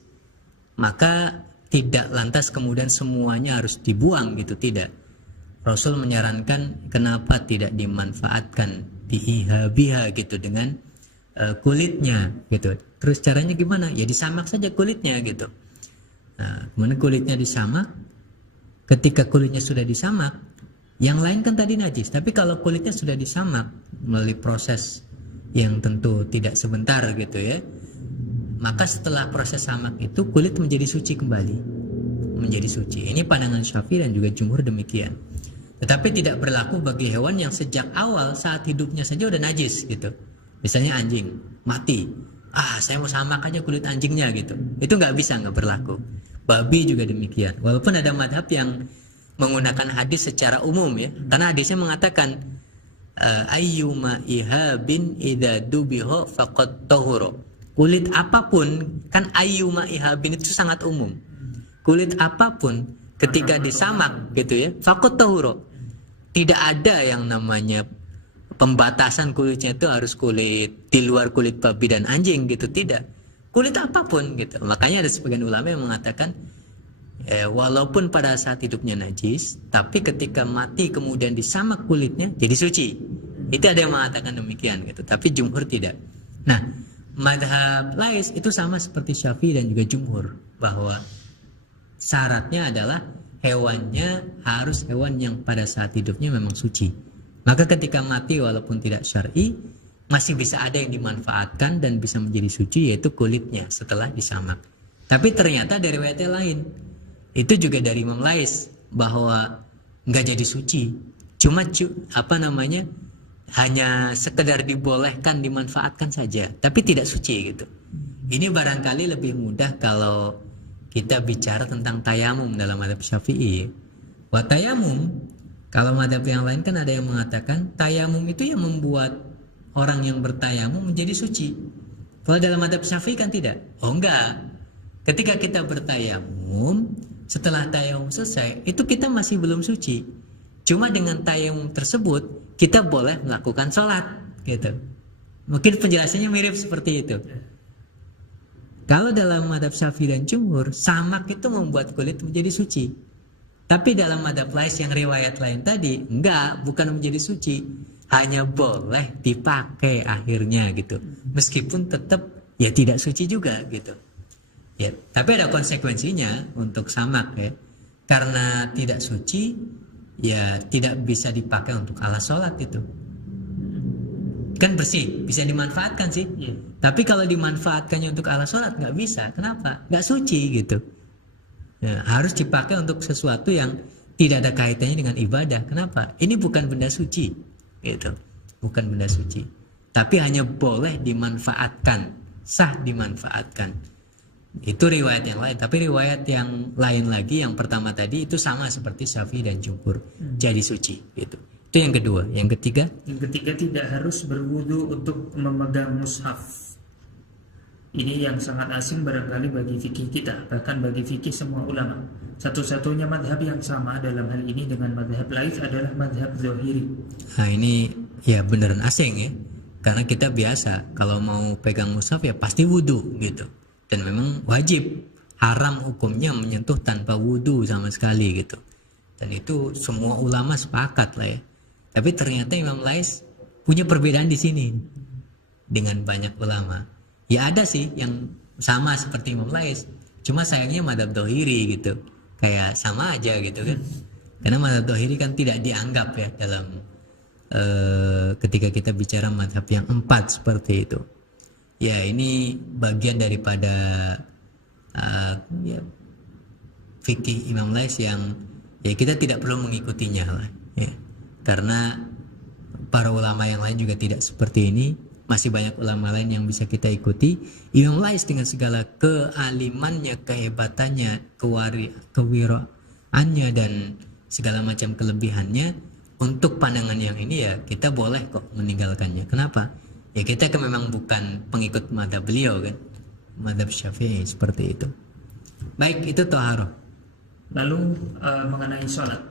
maka tidak lantas kemudian semuanya harus dibuang gitu, tidak. Rasul menyarankan kenapa tidak dimanfaatkan biha gitu dengan kulitnya gitu. Terus caranya gimana? Ya disamak saja kulitnya gitu. Nah, kemudian kulitnya disamak. Ketika kulitnya sudah disamak, yang lain kan tadi najis. Tapi kalau kulitnya sudah disamak melalui proses yang tentu tidak sebentar gitu ya, maka setelah proses samak itu kulit menjadi suci kembali, menjadi suci. Ini pandangan Syafi'i dan juga Jumhur demikian. Tetapi tidak berlaku bagi hewan yang sejak awal saat hidupnya saja udah najis gitu. Misalnya anjing mati, saya mau samak aja kulit anjingnya gitu. Itu nggak bisa, nggak berlaku. Babi juga demikian. Walaupun ada madhab yang menggunakan hadis secara umum ya, karena hadisnya mengatakan ayyuma ihabin idza dubiho faqad tahura. Kulit apapun, kan ayyuma ihabin itu sangat umum. Kulit apapun ketika disamak gitu ya, faqad tahura. Tidak ada yang namanya pembatasan kulitnya itu harus kulit di luar kulit babi dan anjing gitu, tidak. Kulit apapun gitu. Makanya ada sebagian ulama yang mengatakan walaupun pada saat hidupnya najis, tapi ketika mati kemudian disamak kulitnya jadi suci. Itu ada yang mengatakan demikian gitu, tapi Jumhur tidak. Nah, madhab Laits itu sama seperti Syafi'i dan juga Jumhur, bahwa syaratnya adalah hewannya harus hewan yang pada saat hidupnya memang suci. Maka ketika mati walaupun tidak syar'i, masih bisa ada yang dimanfaatkan dan bisa menjadi suci, yaitu kulitnya setelah disamak. Tapi ternyata dari riwayat lain, itu juga dari Imam Laits, bahwa nggak jadi suci, cuma hanya sekedar dibolehkan, dimanfaatkan saja, tapi tidak suci gitu. Ini barangkali lebih mudah kalau kita bicara tentang tayamum dalam madhab Syafi'i. Wa tayamum, kalau madhab yang lain kan ada yang mengatakan tayamum itu yang membuat orang yang bertayamum menjadi suci. Kalau dalam madhab Syafi'i kan tidak. Oh enggak. Ketika kita bertayamum, setelah tayamum selesai, itu kita masih belum suci. Cuma dengan tayamum tersebut kita boleh melakukan sholat gitu. Mungkin penjelasannya mirip seperti itu. Kalau dalam madhab Syafi'i dan Jumhur, samak itu membuat kulit menjadi suci. Tapi dalam madhab Laits yang riwayat lain tadi, enggak, bukan menjadi suci, hanya boleh dipakai akhirnya gitu. Meskipun tetap ya tidak suci juga gitu. Ya, tapi ada konsekuensinya untuk samak ya. Karena tidak suci, ya tidak bisa dipakai untuk alas sholat itu. Kan bersih, bisa dimanfaatkan sih. Tapi kalau dimanfaatkannya untuk alas sholat nggak bisa. Kenapa? Nggak suci gitu. Ya, harus dipakai untuk sesuatu yang tidak ada kaitannya dengan ibadah. Kenapa? Ini bukan benda suci, gitu. Bukan benda suci. Tapi hanya boleh dimanfaatkan, sah dimanfaatkan. Itu riwayat yang lain. Tapi riwayat yang lain lagi, yang pertama tadi itu sama seperti Syafi'i dan Jumhur, jadi suci, gitu. Itu yang kedua. Yang ketiga? Yang ketiga, tidak harus berwudu untuk memegang mushaf. Ini yang sangat asing barangkali bagi fikih kita, bahkan bagi fikih semua ulama. Satu-satunya madhab yang sama dalam hal ini dengan madhab Laits adalah madhab Zahiri. Nah ini ya beneran asing ya, karena kita biasa kalau mau pegang mushaf ya pasti wudhu gitu, dan memang wajib, haram hukumnya menyentuh tanpa wudhu sama sekali gitu, dan itu semua ulama sepakat lah ya. Tapi ternyata Imam Lais punya perbedaan di sini dengan banyak ulama. Ya ada sih yang sama seperti Imam Lais, cuma sayangnya madzhab Dhohiri gitu, kayak sama aja gitu kan, karena madzhab Dhohiri kan tidak dianggap ya dalam ketika kita bicara mazhab yang 4 seperti itu. Ya ini bagian daripada ya, fikih Imam Lais yang ya kita tidak perlu mengikutinya lah ya. Karena para ulama yang lain juga tidak seperti ini. Masih banyak ulama lain yang bisa kita ikuti. Imam Lais dengan segala kealimannya, kehebatannya, kewiraannya dan segala macam kelebihannya, untuk pandangan yang ini ya kita boleh kok meninggalkannya. Kenapa? Ya kita kan memang bukan pengikut mazhab beliau kan, mazhab Syafi'i seperti itu. Baik, itu taharah. Lalu mengenai sholat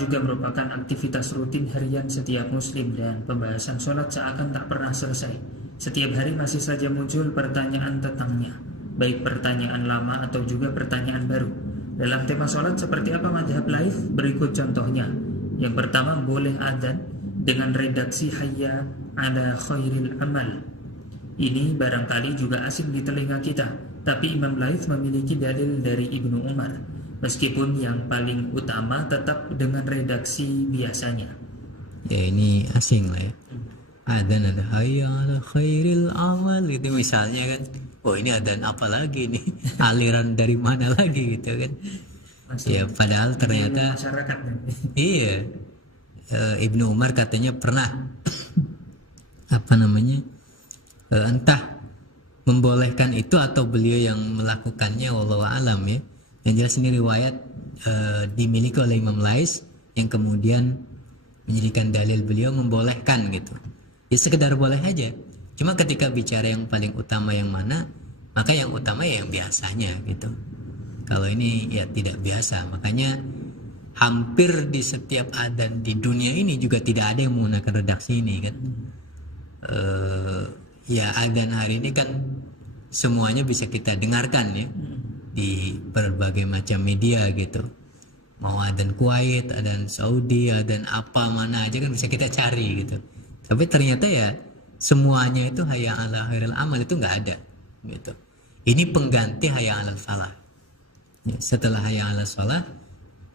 juga merupakan aktivitas rutin harian setiap muslim, dan pembahasan sholat seakan tak pernah selesai. Setiap hari masih saja muncul pertanyaan tentangnya, baik pertanyaan lama atau juga pertanyaan baru. Dalam tema sholat seperti apa mazhab Lais? Berikut contohnya. Yang pertama, boleh adzan dengan redaksi hayya ala khairil amal. Ini barangkali juga asing di telinga kita, tapi Imam Lais memiliki dalil dari Ibnu Umar, meskipun yang paling utama tetap dengan redaksi biasanya. Ya ini asing lah ya. Adzan ada hayya ala khairil amal gitu misalnya kan. Oh ini adzan apa lagi nih? Aliran dari mana lagi gitu kan. Ya padahal ternyata masyarakat. Iya, Ibnu Umar katanya pernah entah membolehkan itu atau beliau yang melakukannya, wallahu alam ya. Yang jelas ini riwayat dimiliki oleh Imam Lais yang kemudian menjadikan dalil beliau membolehkan gitu. Ya sekedar boleh aja. Cuma ketika bicara yang paling utama yang mana, maka yang utama ya yang biasanya gitu. Kalau ini ya tidak biasa, makanya hampir di setiap adzan di dunia ini juga tidak ada yang menggunakan redaksi ini kan. Ya adzan hari ini kan semuanya bisa kita dengarkan ya di berbagai macam media gitu. Mau adzan Kuwait, adzan Saudi, adzan apa mana aja kan bisa kita cari gitu. Tapi ternyata ya semuanya itu hayya ala khairil amal itu nggak ada gitu. Ini pengganti hayya ala falah. Ya, setelah hayya ala shalah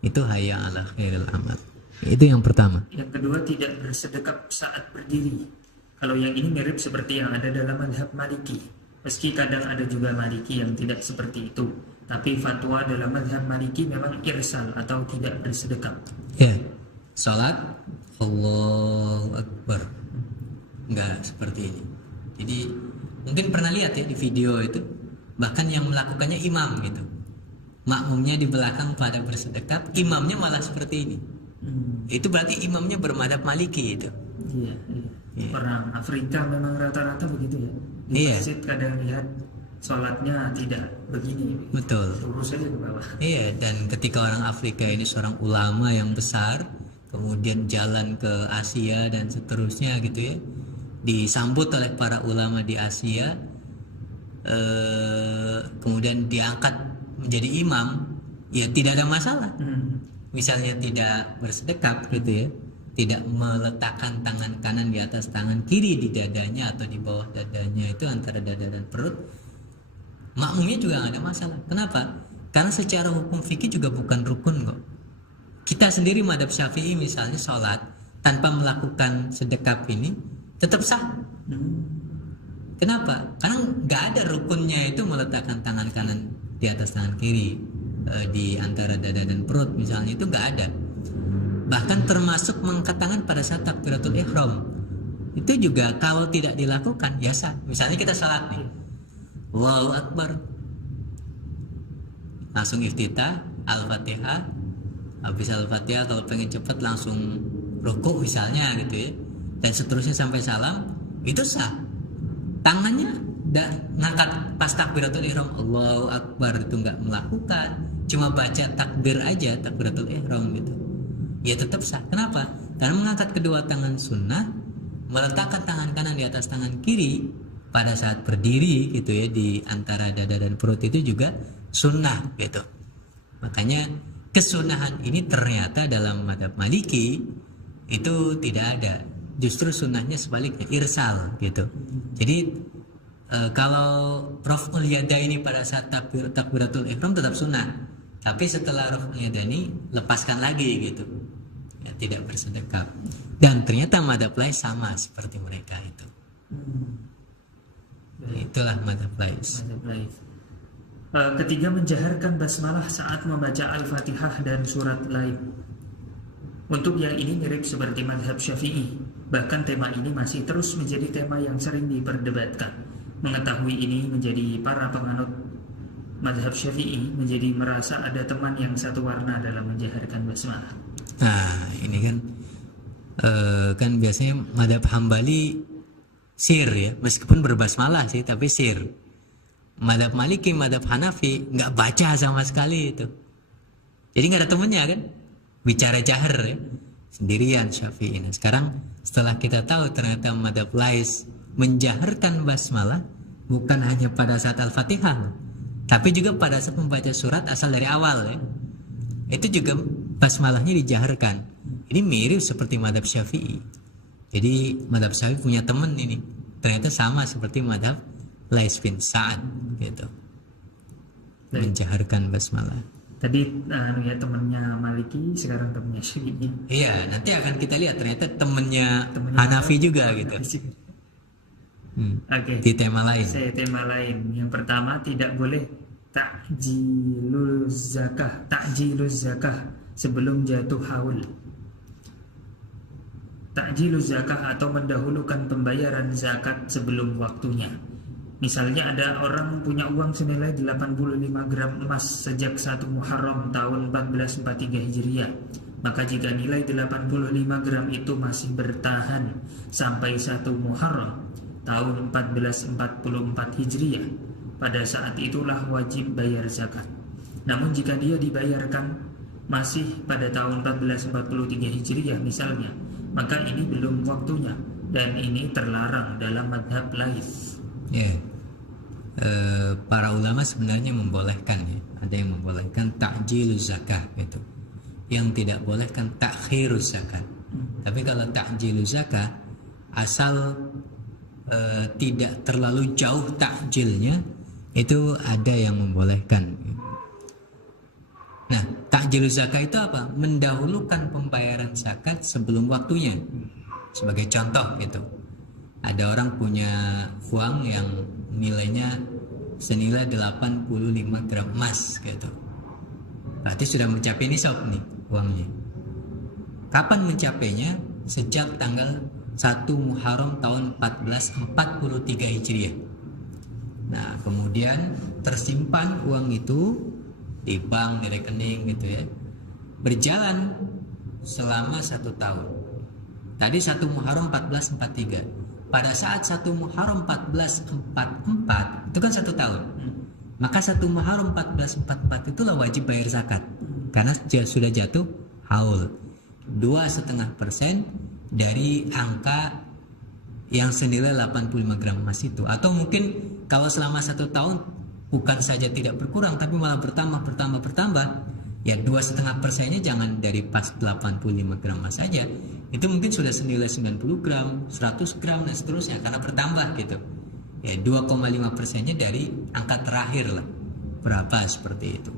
itu hayya ala khairil amal. Itu yang pertama. Yang kedua, tidak bersedekap saat berdiri. Kalau yang ini mirip seperti yang ada dalam mazhab Maliki, meski kadang ada juga Maliki yang tidak seperti itu. Tapi fatwa dalam mazhab Maliki memang irsal atau tidak bersedekap. Ya, salat Allahu Akbar enggak seperti ini. Jadi mungkin pernah lihat ya di video itu, bahkan yang melakukannya imam gitu. Makmumnya di belakang pada bersedekap, imamnya malah seperti ini. Itu berarti imamnya bermadhab Maliki itu. Iya. Orang Afrika memang rata-rata begitu ya. Di masjid kadang lihat sholatnya tidak begini. Betul. Lurus saja ke bawah. Iya, dan ketika orang Afrika ini seorang ulama yang besar, kemudian jalan ke Asia dan seterusnya gitu ya, disambut oleh para ulama di Asia, kemudian diangkat menjadi imam, ya tidak ada masalah. Misalnya tidak bersedekap gitu ya, tidak meletakkan tangan kanan di atas tangan kiri di dadanya atau di bawah dadanya, itu antara dada dan perut, makmumnya juga nggak ada masalah. Kenapa? Karena secara hukum fikih juga bukan rukun kok. Kita sendiri mazhab Syafi'i misalnya sholat tanpa melakukan sedekap ini tetap sah. Kenapa? Karena nggak ada rukunnya itu meletakkan tangan kanan di atas tangan kiri, di antara dada dan perut misalnya, itu nggak ada. Bahkan termasuk mengangkat tangan pada saat takbiratul ihram, itu juga kalau tidak dilakukan ya sah. Misalnya kita salat nih, Allahu Akbar, langsung iftitah Al-Fatihah, habis Al-Fatihah kalau pengen cepet langsung rukuk misalnya gitu ya, dan seterusnya sampai salam, itu sah. Tangannya dan ngangkat pas takbiratul ihram Allahu Akbar itu nggak melakukan, cuma baca takbir aja, takbiratul ihram gitu, ya tetap sah. Kenapa? Karena mengangkat kedua tangan sunnah, meletakkan tangan kanan di atas tangan kiri pada saat berdiri gitu ya, di antara dada dan perut itu juga sunnah gitu. Makanya kesunahan ini ternyata dalam mazhab Maliki itu tidak ada. Justru sunnahnya sebaliknya, irsal gitu. Jadi kalau raf'ul yadaini pada saat takbiratul ihram tetap sunnah. Tapi setelah raf'ul yadaini lepaskan lagi gitu. Ya, tidak bersedekap. Dan ternyata mazhab lain sama seperti mereka itu. Itulah mazhab Lais. Ketiga, menjaharkan basmalah saat membaca Al-Fatihah dan surat lain. Untuk yang ini mirip seperti mazhab Syafi'i. Bahkan tema ini masih terus menjadi tema yang sering diperdebatkan. Mengetahui ini menjadi para penganut mazhab Syafi'i menjadi merasa ada teman yang satu warna dalam menjaharkan basmalah. Nah, ini kan biasanya mazhab Hambali sir ya, meskipun berbasmalah sih, tapi sir. Mazhab Maliki, mazhab Hanafi nggak baca sama sekali itu. Jadi nggak ada temennya kan, bicara jahar ya, sendirian Syafi'i. Nah, sekarang setelah kita tahu ternyata mazhab Lais menjaharkan basmalah bukan hanya pada saat Al-Fatihah, tapi juga pada saat membaca surat asal dari awal ya. Itu juga basmalahnya dijaharkan. Ini mirip seperti mazhab Syafi'i. Jadi mazhab Syafi'i punya teman ini, ternyata sama seperti mazhab Lais bin Sa'ad gitu. Menjaharkan basmalah. Tadi ya temannya Maliki, sekarang temannya Syafi'i. Iya, nanti akan kita lihat ternyata temannya Hanafi juga gitu. Oke. Di tema lain. Tema lain. Yang pertama, tidak boleh takjiluz zakah sebelum jatuh haul. Takjiluz zakah atau mendahulukan pembayaran zakat sebelum waktunya. Misalnya ada orang punya uang senilai 85 gram emas sejak 1 Muharram tahun 1443 Hijriah. Maka jika nilai 85 gram itu masih bertahan sampai 1 Muharram tahun 1444 Hijriah, pada saat itulah wajib bayar zakat. Namun jika dia dibayarkan masih pada tahun 1443 Hijriah misalnya, maka ini belum waktunya dan ini terlarang dalam mazhab Lais. Para ulama sebenarnya membolehkan ya. Ada yang membolehkan ta'jiluz zakah gitu. Yang tidak boleh kan takhiruz zakat. Tapi kalau ta'jiluz zakah asal tidak terlalu jauh takjilnya, itu ada yang membolehkan. Nah, ta'jiluz zakah itu apa? Mendahulukan pembayaran zakat sebelum waktunya. Sebagai contoh gitu, ada orang punya uang yang nilainya senilai 85 gram emas gitu. Berarti sudah mencapai nisab nih uangnya. Kapan mencapainya? Sejak tanggal 1 Muharram tahun 1443 Hijriah. Nah, kemudian tersimpan uang itu di bank, di rekening gitu ya. Berjalan selama 1 tahun. Tadi 1 Muharram 1443. Pada saat 1 Muharram 1444 itu kan 1 tahun. Maka 1 Muharram 1444 itulah wajib bayar zakat. Karena sudah jatuh haul. 2,5% dari angka yang senilai 85 gram emas itu. Atau mungkin kalau selama 1 tahun bukan saja tidak berkurang tapi malah bertambah, ya 2,5%-nya jangan dari pas 85 gram emas saja. Itu mungkin sudah senilai 90 gram, 100 gram dan seterusnya karena bertambah gitu. Ya 2,5%-nya dari angka terakhir lah. Berapa seperti itu.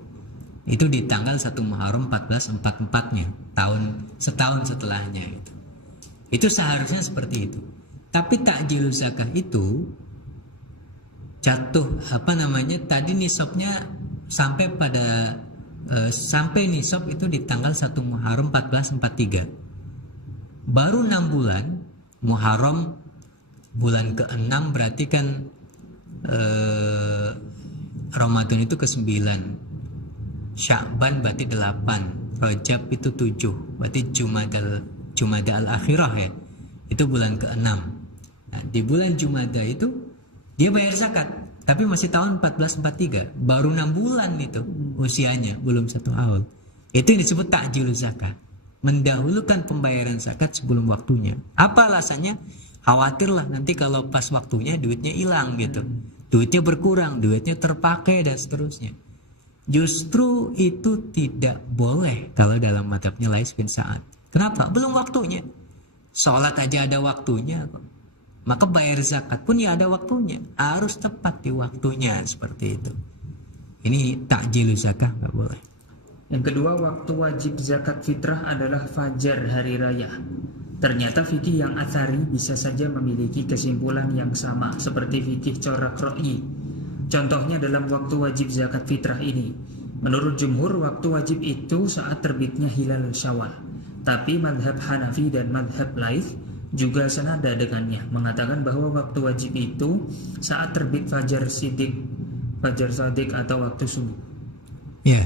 Itu di tanggal 1 Muharram 1444-nya, setahun setelahnya itu. Itu seharusnya seperti itu. Tapi takjiluz zakah itu jatuh tadi nisabnya sampai nisab itu di tanggal 1 Muharram 1443. Baru 6 bulan, Muharram bulan ke-6 berarti kan Ramadan itu ke-9, Sya'ban berarti 8, Rajab itu 7, berarti Jumada al-Akhirah ya, itu bulan ke-6. Nah, di bulan Jumada itu dia bayar zakat, tapi masih tahun 1443, baru 6 bulan itu usianya, belum 1 tahun. Itu yang disebut takjiluz zakah, mendahulukan pembayaran zakat sebelum waktunya. Apa alasannya? Khawatirlah nanti kalau pas waktunya duitnya hilang gitu. Duitnya berkurang, duitnya terpakai dan seterusnya. Justru itu tidak boleh kalau dalam madhabnya Lais bin Sa'ad. Kenapa? Belum waktunya. Sholat aja ada waktunya kok. Maka bayar zakat pun ya ada waktunya. Harus tepat di waktunya seperti itu. Ini takjilu zakah nggak boleh. Yang kedua, waktu wajib zakat fitrah adalah fajar hari raya. Ternyata fikih yang athari bisa saja memiliki kesimpulan yang sama seperti fikih corak ro'yi. Contohnya dalam waktu wajib zakat fitrah ini. Menurut jumhur, waktu wajib itu saat terbitnya hilal Syawal. Tapi madhab Hanafi dan madhab Laits juga senada dengannya, mengatakan bahwa waktu wajib itu saat terbit fajar sodik atau waktu subuh. Ya,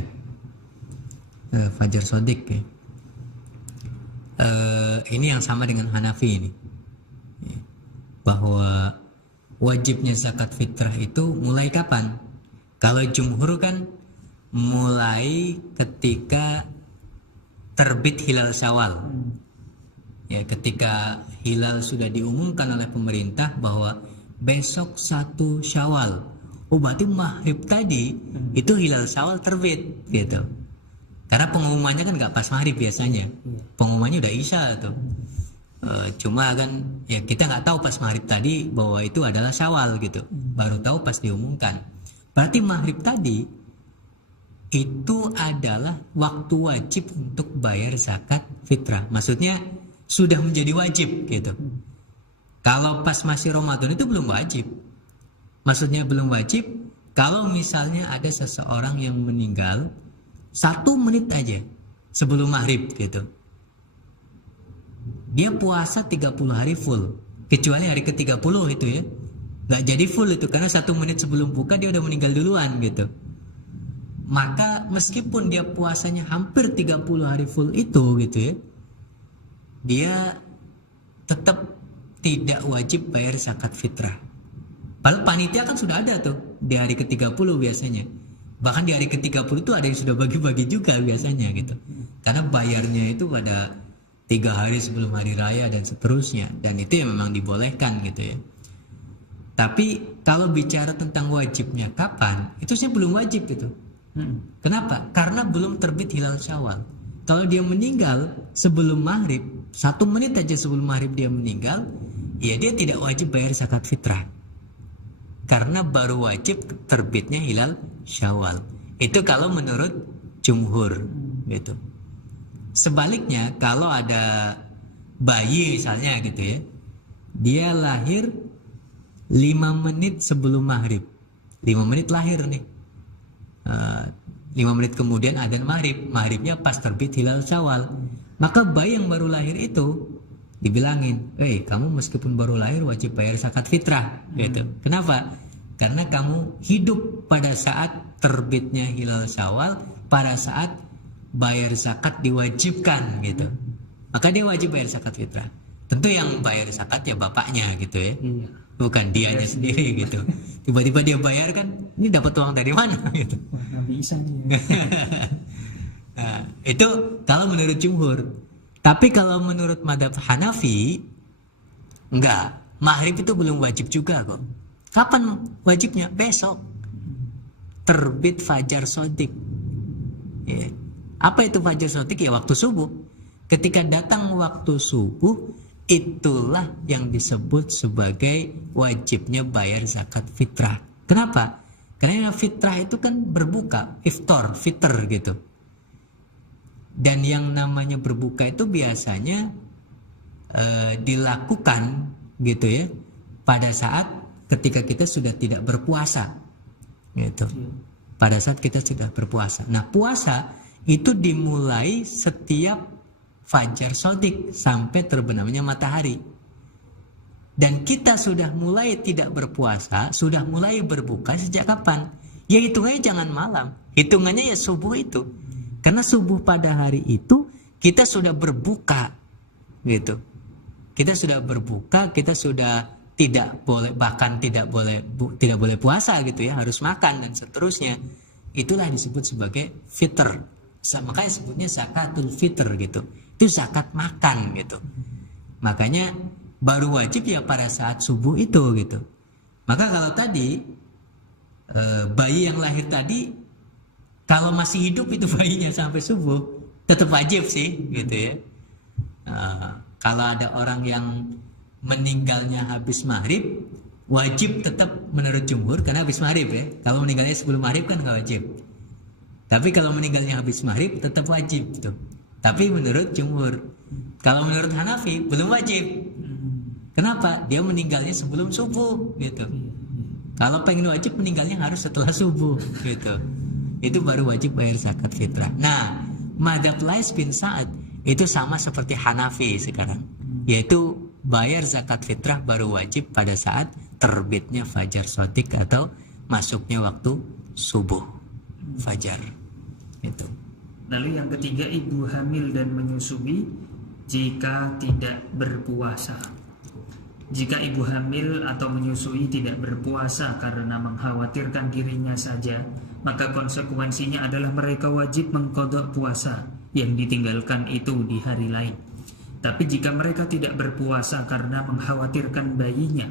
fajar sodik ya. Ini yang sama dengan Hanafi ini, bahwa wajibnya zakat fitrah itu mulai kapan? Kalau jumhur kan mulai ketika terbit hilal Syawal. Ya, ketika hilal sudah diumumkan oleh pemerintah bahwa besok 1 Syawal. Oh, berarti maghrib tadi itu hilal Syawal terbit gitu. Karena pengumumannya kan nggak pas maghrib biasanya. Pengumumannya udah isya tuh. Cuma kan ya kita nggak tahu pas maghrib tadi bahwa itu adalah Syawal gitu. Baru tahu pas diumumkan. Berarti maghrib tadi itu adalah waktu wajib untuk bayar zakat fitrah. Maksudnya sudah menjadi wajib gitu. Kalau pas masih Ramadan itu belum wajib. Maksudnya belum wajib kalau misalnya ada seseorang yang meninggal 1 menit aja sebelum maghrib gitu. Dia puasa 30 hari full. Kecuali hari ke-30 itu ya. Gak jadi full itu karena 1 menit sebelum buka dia udah meninggal duluan gitu. Maka meskipun dia puasanya hampir 30 hari full itu gitu ya, dia tetap tidak wajib bayar zakat fitrah. Padahal panitia kan sudah ada tuh di hari ke-30 biasanya. Bahkan di hari ke-30 itu ada yang sudah bagi-bagi juga biasanya gitu. Karena bayarnya itu pada 3 hari sebelum hari raya dan seterusnya. Dan itu yang memang dibolehkan gitu ya. Tapi kalau bicara tentang wajibnya kapan, itu sih belum wajib gitu. Kenapa? Karena belum terbit hilal Syawal. Kalau dia meninggal sebelum maghrib, 1 menit aja sebelum maghrib dia meninggal, ya dia tidak wajib bayar zakat fitrah. Karena baru wajib terbitnya hilal Syawal. Itu kalau menurut jumhur gitu. Sebaliknya kalau ada bayi misalnya gitu ya, dia lahir 5 menit sebelum maghrib. 5 menit lahir nih. 5 menit kemudian adzan maghrib. Maghribnya pas terbit hilal Syawal. Maka bayi yang baru lahir itu dibilangin, kamu meskipun baru lahir wajib bayar zakat fitrah gitu. Kenapa? Karena kamu hidup pada saat terbitnya hilal Syawal, pada saat bayar zakat diwajibkan gitu. Maka dia wajib bayar zakat fitrah. Tentu yang bayar zakat ya bapaknya gitu ya. Bukan dianya sendiri gitu. Tiba-tiba dia bayar kan, ini dapat uang dari mana gitu. Wah, nggak bisa nih. Nah, itu kalau menurut jumhur. Tapi kalau menurut madhab Hanafi, enggak. Maghrib itu belum wajib juga kok. Kapan wajibnya? Besok. Terbit fajar sodik. Ya. Apa itu fajar sodik? Ya waktu subuh. Ketika datang waktu subuh, itulah yang disebut sebagai wajibnya bayar zakat fitrah. Kenapa? Karena fitrah itu kan berbuka, iftar, fitr gitu. Dan yang namanya berbuka itu biasanya dilakukan gitu ya pada saat ketika kita sudah tidak berpuasa gitu. Pada saat kita sudah berpuasa. Nah, puasa itu dimulai setiap fajar sodik sampai terbenamnya matahari. Dan kita sudah mulai tidak berpuasa, sudah mulai berbuka sejak kapan? Ya hitungannya jangan malam, hitungannya ya subuh itu. Karena subuh pada hari itu kita sudah berbuka gitu. Kita sudah berbuka, kita sudah tidak boleh, bahkan tidak boleh puasa gitu ya, harus makan dan seterusnya. Itulah disebut sebagai fitr. Makanya sebutnya zakatul fitr gitu. Itu zakat makan gitu. Makanya baru wajib ya pada saat subuh itu gitu. Maka kalau tadi bayi yang lahir tadi, kalau masih hidup itu bayinya sampai subuh, tetap wajib sih gitu ya. Kalau ada orang yang meninggalnya habis maghrib, wajib tetap menurut jumhur karena habis maghrib ya. Kalau meninggalnya sebelum maghrib kan nggak wajib. Tapi kalau meninggalnya habis maghrib tetap wajib tuh. Tapi menurut jumhur. Kalau menurut Hanafi belum wajib. Kenapa? Dia meninggalnya sebelum subuh gitu. Kalau pengen wajib meninggalnya harus setelah subuh gitu. Itu baru wajib bayar zakat fitrah. Nah, mazhab Lais bin Sa'ad itu sama seperti Hanafi sekarang, yaitu bayar zakat fitrah baru wajib pada saat terbitnya fajar shadiq atau masuknya waktu subuh fajar itu. Lalu yang ketiga, ibu hamil dan menyusui jika tidak berpuasa. Jika ibu hamil atau menyusui tidak berpuasa karena mengkhawatirkan dirinya saja, maka konsekuensinya adalah mereka wajib mengqadha puasa yang ditinggalkan itu di hari lain. Tapi jika mereka tidak berpuasa karena mengkhawatirkan bayinya,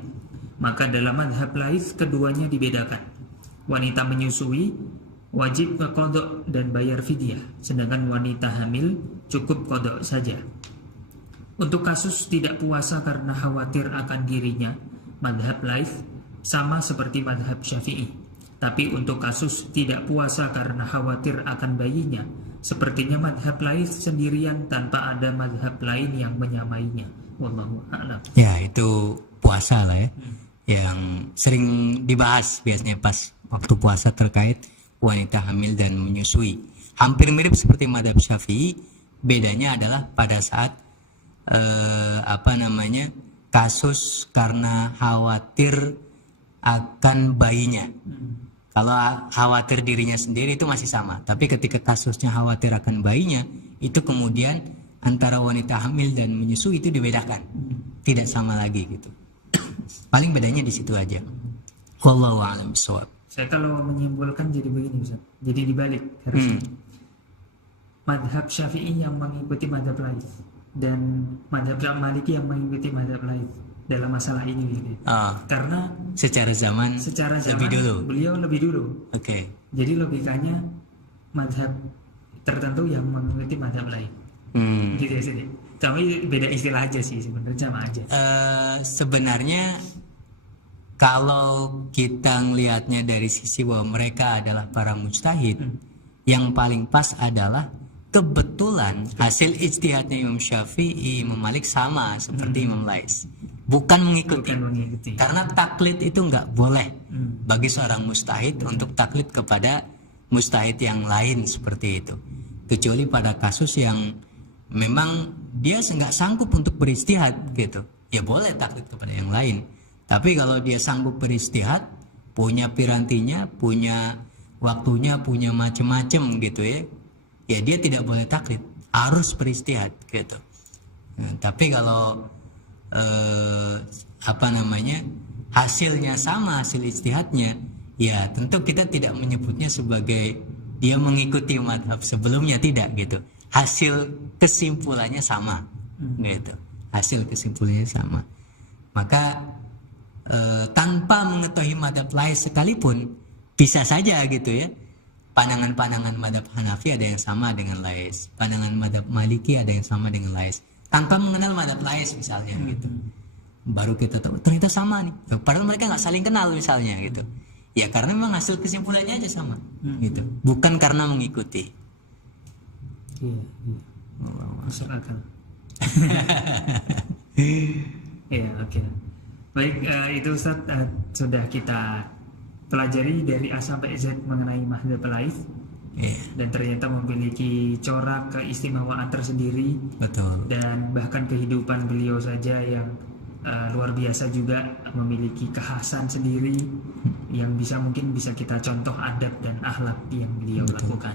maka dalam mazhab Laits keduanya dibedakan. Wanita menyusui wajib qadha dan bayar fidyah, sedangkan wanita hamil cukup qadha saja. Untuk kasus tidak puasa karena khawatir akan dirinya, mazhab Laits sama seperti mazhab Syafi'i. Tapi untuk kasus tidak puasa karena khawatir akan bayinya, sepertinya mazhab Laits sendirian tanpa ada mazhab lain yang menyamainya. Wallahu a'lam. Ya, itu puasa lah ya. Yang sering dibahas biasanya pas waktu puasa terkait wanita hamil dan menyusui. Hampir mirip seperti mazhab Syafi'i, bedanya adalah pada saat kasus karena khawatir akan bayinya. Kalau khawatir dirinya sendiri itu masih sama, tapi ketika kasusnya khawatir akan bayinya, itu kemudian antara wanita hamil dan menyusui itu dibedakan, tidak sama lagi gitu. Paling bedanya di situ aja. Wallahu a'lam bishawab. Saya kalau menyimpulkan jadi begini Ustaz, jadi dibalik harusnya. Mazhab Syafi'i yang mengikuti mazhab Laits dan mazhab Maliki yang mengikuti mazhab Laits dalam masalah ini gitu. Karena secara zaman lebih dulu. Beliau lebih dulu. Oke. Jadi logikanya mazhab tertentu yang mengikuti mazhab lain. Gitu ya sih. Tapi beda istilah aja sih sebenarnya, sama aja. Sebenarnya kalau kita ngelihatnya dari sisi bahwa mereka adalah para mujtahid, yang paling pas adalah kebetulan hasil ijtihadnya Imam Syafi'i, Imam Malik sama seperti Imam Laits. Bukan mengikuti. Karena taklid itu nggak boleh bagi seorang mujtahid untuk taklid kepada mujtahid yang lain seperti itu. Kecuali pada kasus yang memang dia nggak sanggup untuk beristihad gitu. Ya boleh taklid kepada yang lain. Tapi kalau dia sanggup beristihad, punya pirantinya, punya waktunya, punya macam-macam gitu ya, ya dia tidak boleh taklid, harus beristihad gitu. Nah, tapi kalau hasilnya sama, hasil ijtihadnya, ya tentu kita tidak menyebutnya sebagai dia mengikuti mazhab sebelumnya, tidak gitu. Hasil kesimpulannya sama gitu. Hasil kesimpulannya sama. Maka tanpa mengetahui mazhab lain sekalipun bisa saja gitu ya. Pandangan-pandangan mazhab Hanafi ada yang sama dengan Laits, pandangan mazhab Maliki ada yang sama dengan Laits. Tanpa mengenal mazhab Laits misalnya gitu, baru kita tahu ternyata sama nih. Padahal mereka nggak saling kenal misalnya gitu. Ya karena memang hasil kesimpulannya aja sama gitu, bukan karena mengikuti. Masuk akal. Ya oke. Baik, itu Ustaz sudah kita pelajari dari A sampai Z mengenai mazhab Laits. Dan ternyata memiliki corak keistimewaan tersendiri. Betul. Dan bahkan kehidupan beliau saja yang luar biasa juga, memiliki kekhasan sendiri yang mungkin bisa kita contoh adab dan akhlak yang beliau lakukan.